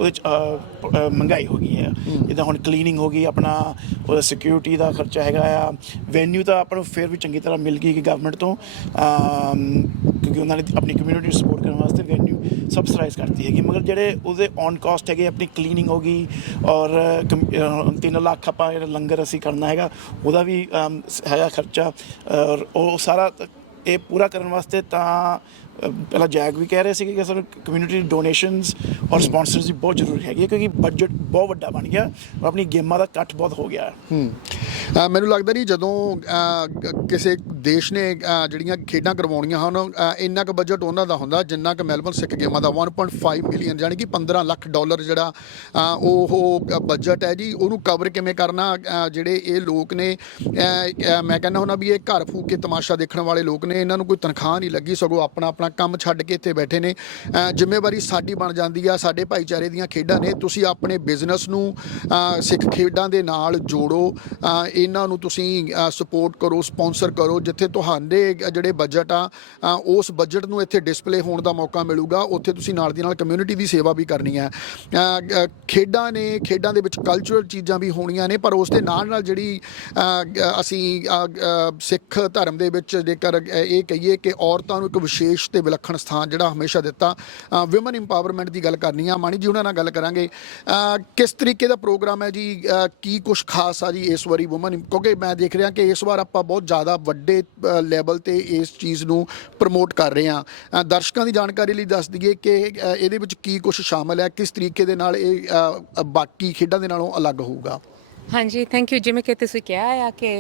ਉਹਦੇ ਚ ਅਹ, ਮਹਿੰਗਾਈ ਹੋ ਗਈ ਹੈ। ਜਿੱਦਾਂ ਹੁਣ ਕਲੀਨਿੰਗ ਹੋ ਗਈ ਆਪਣਾ ਉਹਦਾ ਸਿਕਿਉਰਿਟੀ ਦਾ ਖਰਚਾ ਹੈਗਾ ਆ। ਵੈਨਿਊ ਤਾਂ ਆਪਾਂ ਨੂੰ ਫਿਰ ਵੀ ਚੰਗੀ ਤਰ੍ਹਾਂ ਮਿਲ ਗਈ ਕਿ ਗਵਰਨਮੈਂਟ ਤੋਂ। ਅਮ, ਕਿਉਂਕਿ ਉਹਨਾਂ ਨੇ ਆਪਣੀ ਕਮਿਊਨਿਟੀ ਨੂੰ ਸਪੋਰਟ ਕਰਨ ਵਾਸਤੇ ਵੈਨਿਊ ਸਬਸਿਡਾਈਜ਼ ਕਰਤੀ ਹੈਗੀ। ਮਗਰ ਜਿਹੜੇ ਉਹਦੇ ਔਨ ਕਾਸਟ ਹੈਗੇ ਆਪਣੀ ਕਲੀਨਿੰਗ ਹੋ ਗਈ ਔਰ 3 ਲੱਖ ਆਪਾਂ ਜਿਹੜਾ ਲੰਗਰ ਅਸੀਂ ਕਰਨਾ ਹੈਗਾ ਉਹਦਾ ਵੀ ਅਮ, ਹੈਗਾ ਖਰਚਾ। ਔਰ ਉਹ ਸਾਰਾ ਇਹ ਪੂਰਾ ਕਰਨ ਵਾਸਤੇ ਤਾਂ ਅ, ਪਹਿਲਾਂ ਜੈਗ ਵੀ ਕਹਿ ਰਹੇ ਸੀ ਕਿ ਸਾਨੂੰ ਕਮਿਊਨਿਟੀ ਡੋਨੇਸ਼ਨਸ ਔਰ ਸਪਾਂਸਰਸ ਦੀ ਬਹੁਤ ਜ਼ਰੂਰੀ ਹੈਗੀ ਹੈ ਕਿਉਂਕਿ ਬਜਟ ਬਹੁਤ ਵੱਡਾ ਬਣ ਗਿਆ ਔਰ ਆਪਣੀ ਗੇਮਾਂ ਦਾ ਕੱਟ ਬਹੁਤ ਹੋ ਗਿਆ। ਮੈਨੂੰ ਲੱਗਦਾ ਨਹੀਂ ਜਦੋਂ ਕਿਸੇ ਦੇਸ਼ ਨੇ ਜਿਹੜੀਆਂ ਖੇਡਾਂ ਕਰਵਾਉਣੀਆਂ ਹਨ ਇੰਨਾ ਕੁ ਬਜਟ ਉਹਨਾਂ ਦਾ ਹੁੰਦਾ, ਜਿੰਨਾ ਕੁ ਮੈਲਬਨ ਸਿੱਖ ਗੇਮਾਂ ਦਾ 1.5 ਮਿਲੀਅਨ ਯਾਨੀ ਕਿ 15 ਲੱਖ ਡਾਲਰ ਜਿਹੜਾ ਉਹ ਬਜਟ ਹੈ ਜੀ, ਉਹਨੂੰ ਕਵਰ ਕਿਵੇਂ ਕਰਨਾ ਜਿਹੜੇ ਇਹ ਲੋਕ ਨੇ ਮੈਂ ਕਹਿੰਦਾ ਹੁੰਦਾ ਵੀ ਇਹ ਘਰ ਫੂਕ ਕੇ ਤਮਾਸ਼ਾ ਦੇਖਣ ਵਾਲੇ ਲੋਕ ਨੇ, ਇਹਨਾਂ ਨੂੰ ਕੋਈ ਤਨਖਾਹ ਨਹੀਂ ਲੱਗੀ, ਸਗੋਂ ਆਪਣਾ ਆਪਣਾ ਕੰਮ ਛੱਡ ਕੇ ਇੱਥੇ ਬੈਠੇ ਨੇ। ਜ਼ਿੰਮੇਵਾਰੀ ਸਾਡੀ ਬਣ ਜਾਂਦੀ ਆ, ਸਾਡੇ ਭਾਈਚਾਰੇ ਦੀਆਂ ਖੇਡਾਂ ਨੇ। ਤੁਸੀਂ ਆਪਣੇ ਬਿਜ਼ਨਸ ਨੂੰ ਸਿੱਖ ਖੇਡਾਂ ਦੇ ਨਾਲ ਜੋੜੋ। ਇਹਨਾਂ ਨੂੰ ਤੁਸੀਂ ਸਪੋਰਟ ਕਰੋ ਸਪਾਂਸਰ ਕਰੋ। ਜਿੱਥੇ ਤੁਹਾਡੇ ਜਿਹੜੇ ਬਜਟ ਆ ਉਸ ਬਜਟ ਨੂੰ ਇੱਥੇ ਡਿਸਪਲੇ ਹੋਣ ਦਾ ਮੌਕਾ ਮਿਲੂਗਾ। ਉੱਥੇ ਤੁਸੀਂ ਨਾਲ ਦੀ ਨਾਲ ਕਮਿਊਨਿਟੀ ਦੀ ਸੇਵਾ ਵੀ ਕਰਨੀ ਹੈ। ਖੇਡਾਂ ਨੇ, ਖੇਡਾਂ ਦੇ ਵਿੱਚ ਕਲਚਰਲ ਚੀਜ਼ਾਂ ਵੀ ਹੋਣੀਆਂ ਨੇ, ਪਰ ਉਸ ਦੇ ਨਾਲ ਨਾਲ ਜਿਹੜੀ ਅਸੀਂ ਸਿੱਖ ਧਰਮ ਦੇ ਵਿੱਚ ਜੇਕਰ ਇਹ ਕਹੀਏ ਕਿ ਔਰਤਾਂ ਨੂੰ ਇੱਕ ਵਿਸ਼ੇਸ਼ ਤੇ ਵਿਲੱਖਣ ਸਥਾਨ ਜਿਹੜਾ ਹਮੇਸ਼ਾ ਦਿੱਤਾ। ਵਿਮਨ ਇੰਪਾਵਰਮੈਂਟ ਦੀ ਗੱਲ ਕਰਨੀ ਆ। ਮਾਣੀ ਜੀ, ਉਹਨਾਂ ਨਾਲ ਗੱਲ ਕਰਾਂਗੇ। ਕਿਸ ਤਰੀਕੇ ਦਾ ਪ੍ਰੋਗਰਾਮ ਹੈ ਜੀ? ਕੀ ਕੁਝ ਖਾਸ ਆ ਜੀ ਇਸ ਵਾਰੀ ਔਮਨ ਕਿਉਂਕਿ ਮੈਂ ਦੇਖ ਰਿਹਾ ਕਿ ਇਸ ਵਾਰ ਆਪਾਂ ਬਹੁਤ ਜ਼ਿਆਦਾ ਵੱਡੇ ਲੈਵਲ ਤੇ ਇਸ ਚੀਜ਼ ਨੂੰ ਪ੍ਰਮੋਟ ਕਰ ਰਹੇ ਹਾਂ ਦਰਸ਼ਕਾਂ ਦੀ ਜਾਣਕਾਰੀ ਲਈ ਦੱਸ ਦਈਏ ਕਿ ਇਹਦੇ ਵਿੱਚ ਕੀ ਕੁਝ ਸ਼ਾਮਲ ਹੈ? ਕਿਸ ਤਰੀਕੇ ਦੇ ਨਾਲ ਇਹ ਬਾਕੀ ਖੇਡਾਂ ਦੇ ਨਾਲੋਂ ਅਲੱਗ ਹੋਊਗਾ? ਹਾਂਜੀ ਥੈਂਕ ਯੂ ਜਿਵੇਂ ਕਿ ਤੁਸੀਂ ਕਿਹਾ ਆ ਕਿ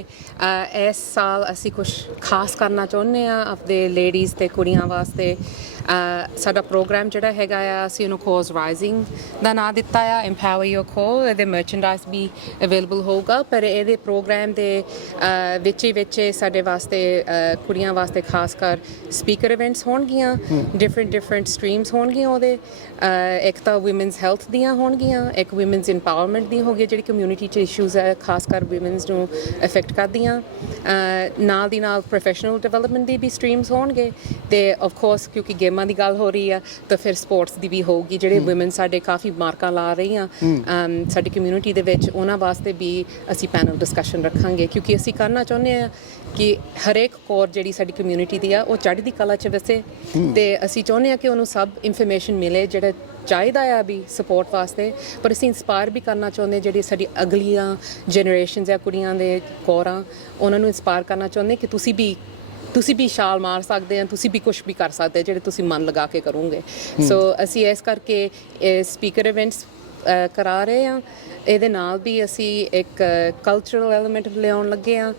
ਇਸ ਸਾਲ ਅਸੀਂ ਕੁਝ ਖਾਸ ਕਰਨਾ ਚਾਹੁੰਦੇ ਆ ਆਪਣੇ ਲੇਡੀਜ਼ ਤੇ ਕੁੜੀਆਂ ਵਾਸਤੇ। ਸਾਡਾ ਪ੍ਰੋਗਰਾਮ ਜਿਹੜਾ ਹੈਗਾ ਆ ਅਸੀਂ ਉਹਨੂੰ ਕੋਜ਼ ਰਾਈਜ਼ਿੰਗ ਦਾ ਨਾਂ ਦਿੱਤਾ ਆ ਐਮਪਾਵਰ ਯੋਰ ਕੋਲ ਇਹਦੇ ਮਰਚੈਂਡਾਈਜ਼ ਵੀ ਅਵੇਲੇਬਲ ਹੋਊਗਾ ਪਰ ਇਹਦੇ ਪ੍ਰੋਗਰਾਮ ਦੇ ਵਿੱਚ ਹੀ ਵਿੱਚ ਸਾਡੇ ਵਾਸਤੇ ਕੁੜੀਆਂ ਵਾਸਤੇ ਖਾਸ ਕਰ ਸਪੀਕਰ ਇਵੈਂਟਸ ਹੋਣਗੀਆਂ ਡਿਫਰੈਂਟ ਡਿਫਰੈਂਟ ਸਟਰੀਮਸ ਹੋਣਗੀਆਂ ਉਹਦੇ। ਇੱਕ ਤਾਂ ਔਮਨਸ ਹੈਲਥ ਦੀਆਂ ਹੋਣਗੀਆਂ ਇੱਕ ਔਮਨਸ ਇੰਪਾਵਰਮੈਂਟ ਦੀ ਹੋਗੀ ਜਿਹੜੀ ਕਮਿਊਨਿਟੀ 'ਚ ਇਸ਼ੂਜ਼ ਹੈ ਖਾਸ ਕਰ ਔਮਨਸ ਨੂੰ ਅਫੈਕਟ ਕਰਦੀਆਂ। ਨਾਲ ਦੀ ਨਾਲ ਪ੍ਰੋਫੈਸ਼ਨਲ ਡਿਵੈਲਪਮੈਂਟ ਦੀ ਵੀ ਸਟਰੀਮਸ ਹੋਣਗੇ। ਤੇ ਆਫ ਕੋਰਸ ਕਿਉਂਕਿ ਗੇਮਾਂ ਦੀ ਗੱਲ ਹੋ ਰਹੀ ਆ ਤਾਂ ਫਿਰ ਸਪੋਰਟਸ ਦੀ ਵੀ ਹੋਊਗੀ। ਜਿਹੜੇ ਔਮਨ ਸਾਡੇ ਕਾਫੀ ਮਾਰਕਾਂ ਲਾ ਰਹੀਆਂ ਸਾਡੀ ਕਮਿਊਨਿਟੀ ਦੇ ਵਿੱਚ ਉਹਨਾਂ ਵਾਸਤੇ ਵੀ ਅਸੀਂ ਪੈਨਲ ਡਿਸਕਸ਼ਨ ਰੱਖਾਂਗੇ। ਕਿਉਂਕਿ ਅਸੀਂ ਕਰਨਾ ਚਾਹੁੰਦੇ ਆ ਕਿ ਹਰੇਕ ਕੋਰ ਜਿਹੜੀ ਸਾਡੀ ਕਮਿਊਨਿਟੀ ਦੀ ਆ ਉਹ ਚੜ੍ਹਦੀ ਕਲਾ 'ਚ ਵਸੇ। ਤੇ ਅਸੀਂ ਚਾਹੁੰਦੇ ਆ ਕਿ ਉਹਨੂੰ ਸਭ ਇਨਫੋਰਮੇਸ਼ਨ ਮਿਲੇ ਜਿਹੜੇ ਚਾਹੀਦਾ ਆ ਵੀ ਸਪੋਰਟ ਵਾਸਤੇ। ਪਰ ਅਸੀਂ ਇਨਸਪਾਇਰ ਵੀ ਕਰਨਾ ਚਾਹੁੰਦੇ ਜਿਹੜੀ ਸਾਡੀ ਅਗਲੀਆਂ ਜਨਰੇਸ਼ਨਸ ਆ ਕੁੜੀਆਂ ਦੇ ਕੋਰਾਂ ਉਹਨਾਂ ਨੂੰ ਇਨਸਪਾਇਰ ਕਰਨਾ ਚਾਹੁੰਦੇ ਕਿ ਤੁਸੀਂ ਵੀ ਤੁਸੀਂ ਵੀ ਛਾਲ ਮਾਰ ਸਕਦੇ ਆ ਤੁਸੀਂ ਵੀ ਕੁਝ ਵੀ ਕਰ ਸਕਦੇ ਆ ਜਿਹੜੇ ਤੁਸੀਂ ਮਨ ਲਗਾ ਕੇ ਕਰੋਗੇ। ਸੋ ਅਸੀਂ ਇਸ ਕਰਕੇ ਸਪੀਕਰ ਇਵੈਂਟਸ ਕਰਾ ਰਹੇ ਆ। ਇਹਦੇ ਨਾਲ ਵੀ ਅਸੀਂ ਇੱਕ ਕਲਚਰਲ ਐਲੀਮੈਂਟ ਲਿਆਉਣ ਲੱਗੇ ਆ।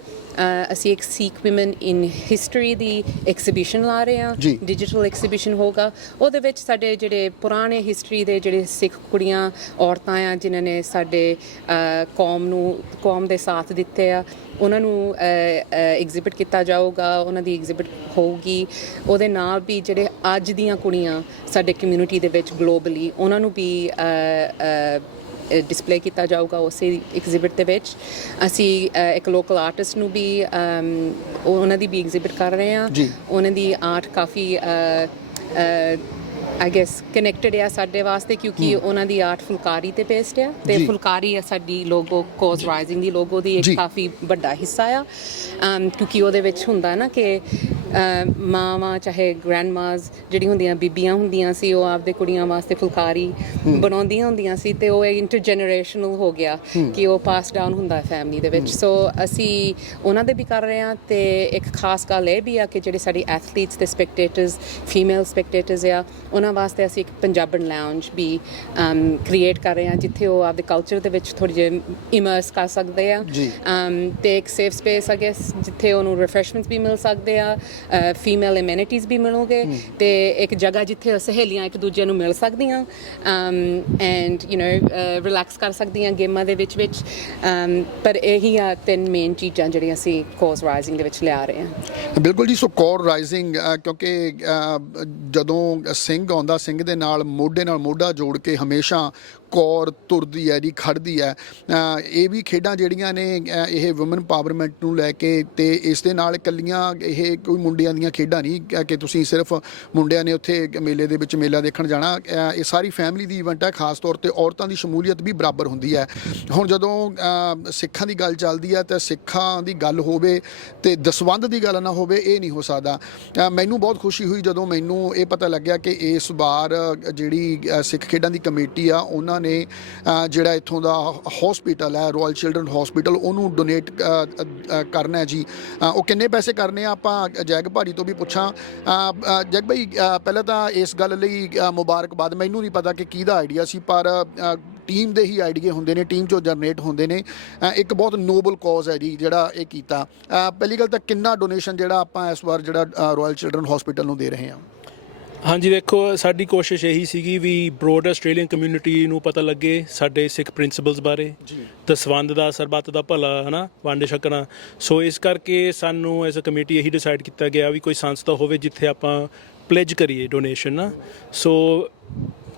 ਅਸੀਂ ਇੱਕ ਸਿੱਖ ਔਮਨ ਇਨ ਹਿਸਟਰੀ ਦੀ ਐਗਜ਼ੀਬਿਸ਼ਨ ਲਾ ਰਹੇ ਜੀ। ਡਿਜੀਟਲ ਐਗਜ਼ੀਬਿਸ਼ਨ ਹੋਗਾ ਉਹਦੇ ਵਿੱਚ ਸਾਡੇ ਜਿਹੜੇ ਪੁਰਾਣੇ ਹਿਸਟਰੀ ਦੇ ਜਿਹੜੇ ਸਿੱਖ ਕੁੜੀਆਂ ਔਰਤਾਂ ਆ ਜਿਨ੍ਹਾਂ ਨੇ ਸਾਡੇ ਅ, ਕੌਮ ਨੂੰ ਕੌਮ ਦੇ ਸਾਥ ਦਿੱਤੇ ਆ ਉਹਨਾਂ ਨੂੰ ਐਗਜ਼ਿਬਿਟ ਕੀਤਾ ਜਾਊਗਾ ਉਹਨਾਂ ਦੀ ਐਗਜ਼ਿਬਿਟ ਹੋਊਗੀ। ਉਹਦੇ ਨਾਲ ਵੀ ਜਿਹੜੇ ਅੱਜ ਦੀਆਂ ਕੁੜੀਆਂ ਸਾਡੇ ਕਮਿਊਨਿਟੀ ਦੇ ਵਿੱਚ ਗਲੋਬਲੀ ਉਹਨਾਂ ਨੂੰ ਵੀ ਡਿਸਪਲੇ ਕੀਤਾ ਜਾਊਗਾ ਉਸੇ ਐਗਜ਼ਿਬਿਟ ਦੇ ਵਿੱਚ ਅਸੀਂ ਇੱਕ ਲੋਕਲ ਆਰਟਿਸਟ ਨੂੰ ਵੀ ਉਹਨਾਂ ਦੀ ਵੀ ਐਗਜ਼ਿਬਿਟ ਕਰ ਰਹੇ ਹਾਂ। ਉਹਨਾਂ ਦੀ ਆਰਟ ਕਾਫੀ ਆਈ ਗੈਸ ਕਨੈਕਟਡ ਆ ਸਾਡੇ ਵਾਸਤੇ ਕਿਉਂਕਿ ਉਹਨਾਂ ਦੀ ਆਰਟ ਫੁਲਕਾਰੀ ਤੇ ਬੇਸਡ ਆ ਤੇ। ਫੁਲਕਾਰੀ ਆ ਸਾਡੀ ਲੋਗੋ ਕੋਜ਼ ਰਾਈਜ਼ਿੰਗ ਦੀ ਲੋਗੋ ਦੀ। ਇੱਕ ਕਾਫੀ ਵੱਡਾ ਹਿੱਸਾ ਆ ਕਿਉਂਕਿ ਉਹਦੇ ਵਿੱਚ ਹੁੰਦਾ ਨਾ ਕਿ ਮਾਵਾਂ ਚਾਹੇ ਗ੍ਰੈਂਡਮਾਸ ਜਿਹੜੀ ਹੁੰਦੀਆਂ ਬੀਬੀਆਂ ਹੁੰਦੀਆਂ ਸੀ ਉਹ ਆਪਦੇ ਕੁੜੀਆਂ ਵਾਸਤੇ ਫੁਲਕਾਰੀ ਬਣਾਉਂਦੀਆਂ ਹੁੰਦੀਆਂ ਸੀ ਤੇ ਉਹ ਇੰਟਰਜਨਰੇਸ਼ਨਲ ਹੋ ਗਿਆ ਕਿ ਉਹ ਪਾਸ ਡਾਊਨ ਹੁੰਦਾ ਹੈ ਫੈਮਿਲੀ ਦੇ ਵਿੱਚ। ਸੋ ਅਸੀਂ ਉਹਨਾਂ ਦੇ ਵੀ ਕਰ ਰਹੇ ਹਾਂ ਤੇ ਇੱਕ ਖਾਸ ਗੱਲ ਇਹ ਵੀ ਆ ਕਿ ਜਿਹੜੇ ਸਾਡੀ ਐਥਲੀਟਸ ਤੇ ਸਪੈਕਟੇਟਰਸ ਫੀਮੇਲ ਸਪੈਕਟੇਟਰਸ ਆ ਉਹਨਾਂ ਵਾਸਤੇ ਅਸੀਂ ਇੱਕ ਪੰਜਾਬਣ ਲਾਉਂਜ ਵੀ ਕ੍ਰੀਏਟ ਕਰ ਰਹੇ ਹਾਂ ਜਿੱਥੇ ਉਹ ਆਪਦੇ ਕਲਚਰ ਦੇ ਵਿੱਚ ਥੋੜੀ ਜਿਹੀ ਇਮਰਸ ਕਰ ਸਕਦੇ ਆ। ਤੇ ਇੱਕ ਸੇਫ ਸਪੇਸ ਆ ਗੈਸ ਜਿੱਥੇ ਉਹਨੂੰ ਰਿਫਰੈਸ਼ਮੈਂਟਸ ਵੀ ਮਿਲ ਸਕਦੇ ਆ ਫੀਮੇਲ ਐਮੈਨਿਟੀਜ਼ ਵੀ ਮਿਲੋਗੇ ਤੇ ਇੱਕ ਜਗ੍ਹਾ ਜਿੱਥੇ ਸਹੇਲੀਆਂ ਇੱਕ ਦੂਜੇ ਨੂੰ ਮਿਲ ਸਕਦੀਆਂ ਐਂਡ ਯੂ نو ਰਿਲੈਕਸ ਕਰ ਸਕਦੀਆਂ ਗੇਮਾਂ ਦੇ ਵਿੱਚ ਵਿੱਚ। ਪਰ ਇਹੀ ਆ ਤਿੰਨ ਮੇਨ ਚੀਜ਼ਾਂ ਜਿਹੜੀਆਂ ਅਸੀਂ ਕੋਜ਼ ਰਾਈਜ਼ਿੰਗ ਦੇ ਵਿੱਚ ਲਿਆ ਰਹੇ ਹਾਂ। ਬਿਲਕੁਲ ਜੀ ਸੋ ਕੋਰ ਰਾਈਜ਼ਿੰਗ ਕਿਉਂਕਿ ਜਦੋਂ ਸਿੰਘ ਆਉਂਦਾ ਸਿੰਘ ਦੇ ਨਾਲ ਮੋਢੇ ਨਾਲ ਮੋਢਾ ਜੋੜ ਕੇ ਹਮੇਸ਼ਾ ਕੌਰ ਤੁਰਦੀ ਹੈ ਜੀ, ਖੜਦੀ ਹੈ। ਇਹ ਵੀ ਖੇਡਾਂ ਜਿਹੜੀਆਂ ਨੇ ਇਹ ਔਮਨ ਪਾਵਰਮੈਂਟ ਨੂੰ ਲੈ ਕੇ ਤੇ ਇਸ ਦੇ ਨਾਲ ਇਕੱਲੀਆਂ ਇਹ ਕੋਈ ਮੁੰਡਿਆਂ ਦੀਆਂ ਖੇਡਾਂ ਨਹੀਂ ਕਿ- ਤੁਸੀਂ ਸਿਰਫ ਮੁੰਡਿਆਂ ਨੇ ਉੱਥੇ ਮੇਲੇ ਦੇ ਵਿੱਚ ਮੇਲਾ ਦੇਖਣ ਜਾਣਾ। ਇਹ ਸਾਰੀ ਫੈਮਿਲੀ ਦੀ ਇਵੈਂਟ ਹੈ, ਖਾਸ ਤੌਰ ਤੇ ਔਰਤਾਂ ਦੀ ਸ਼ਮੂਲੀਅਤ ਵੀ ਬਰਾਬਰ ਹੁੰਦੀ ਹੈ। ਹੁਣ ਜਦੋਂ ਸਿੱਖਾਂ ਦੀ ਗੱਲ ਚੱਲਦੀ ਹੈ ਤਾਂ ਸਿੱਖਾਂ ਦੀ ਗੱਲ ਹੋਵੇ ਤੇ ਦਸਵੰਧ ਦੀ ਗੱਲ ਨਾ ਹੋਵੇ, ਇਹ ਨਹੀਂ ਹੋ ਸਕਦਾ। ਮੈਨੂੰ ਬਹੁਤ ਖੁਸ਼ੀ ਹੋਈ ਜਦੋਂ ਮੈਨੂੰ ਇਹ ਪਤਾ ਲੱਗਿਆ ਕਿ ਇਸ ਵਾਰ ਜਿਹੜੀ ਸਿੱਖ ਖੇਡਾਂ ਦੀ ਕਮੇਟੀ ਆ, ਉਹਨਾਂ ਨੇ ਜਿਹੜਾ ਇੱਥੋਂ ਦਾ ਹਸਪੀਟਲ ਹੈ ਰਾਇਲ ਚਿਲਡਰਨ ਹਸਪੀਟਲ ਉਹਨੂੰ ਡੋਨੇਟ ਕਰਨਾ ਹੈ ਜੀ। ਉਹ ਕਿੰਨੇ ਪੈਸੇ ਕਰਨੇ ਆ ਆਪਾਂ ਜੈਗ ਭਾਰੀ ਤੋਂ ਵੀ ਪੁੱਛਾਂ। ਅ, ਜੈਗ ਭਾਈ ਪਹਿਲਾਂ ਤਾਂ ਇਸ ਗੱਲ ਲਈ ਮੁਬਾਰਕਬਾਦ। ਮੈਨੂੰ ਨਹੀਂ ਪਤਾ ਕਿ ਕਿਹਦਾ ਆਈਡੀਆ ਸੀ ਪਰ ਟੀਮ ਦੇ ਹੀ ਆਈਡੀਏ ਹੁੰਦੇ ਨੇ ਟੀਮ ਚੋਂ ਜਨਰੇਟ ਹੁੰਦੇ ਨੇ। ਇੱਕ ਬਹੁਤ ਨੋਬਲ ਕਾਜ਼ ਹੈ ਜੀ ਜਿਹੜਾ ਇਹ ਕੀਤਾ। ਪਹਿਲੀ ਗੱਲ ਤਾਂ ਕਿੰਨਾ ਡੋਨੇਸ਼ਨ ਜਿਹੜਾ ਆਪਾਂ ਇਸ ਵਾਰ ਜਿਹੜਾ ਰਾਇਲ ਚਿਲਡਰਨ ਹਸਪੀਟਲ ਨੂੰ ਦੇ ਰਹੇ ਹਾਂ। ਹਾਂਜੀ ਦੇਖੋ ਸਾਡੀ ਕੋਸ਼ਿਸ਼ ਇਹੀ ਸੀਗੀ ਵੀ ਬ੍ਰੋਡ ਆਸਟ੍ਰੇਲੀਅਨ ਕਮਿਊਨਿਟੀ ਨੂੰ ਪਤਾ ਲੱਗੇ ਸਾਡੇ ਸਿੱਖ ਪ੍ਰਿੰਸੀਪਲਸ ਬਾਰੇ ਦਸਵੰਦ ਦਾ ਸਰਬੱਤ ਦਾ ਭਲਾ ਹਨਾ ਵੰਡ ਛਕਣਾ। ਸੋ ਇਸ ਕਰਕੇ ਸਾਨੂੰ ਐਜ਼ ਅ ਕਮੇਟੀ ਇਹੀ ਡਿਸਾਈਡ ਕੀਤਾ ਗਿਆ ਵੀ ਕੋਈ ਸੰਸਥਾ ਹੋਵੇ ਜਿੱਥੇ ਆਪਾਂ ਪਲੇਜ ਕਰੀਏ ਡੋਨੇਸ਼ਨ ਨਾ। ਸੋ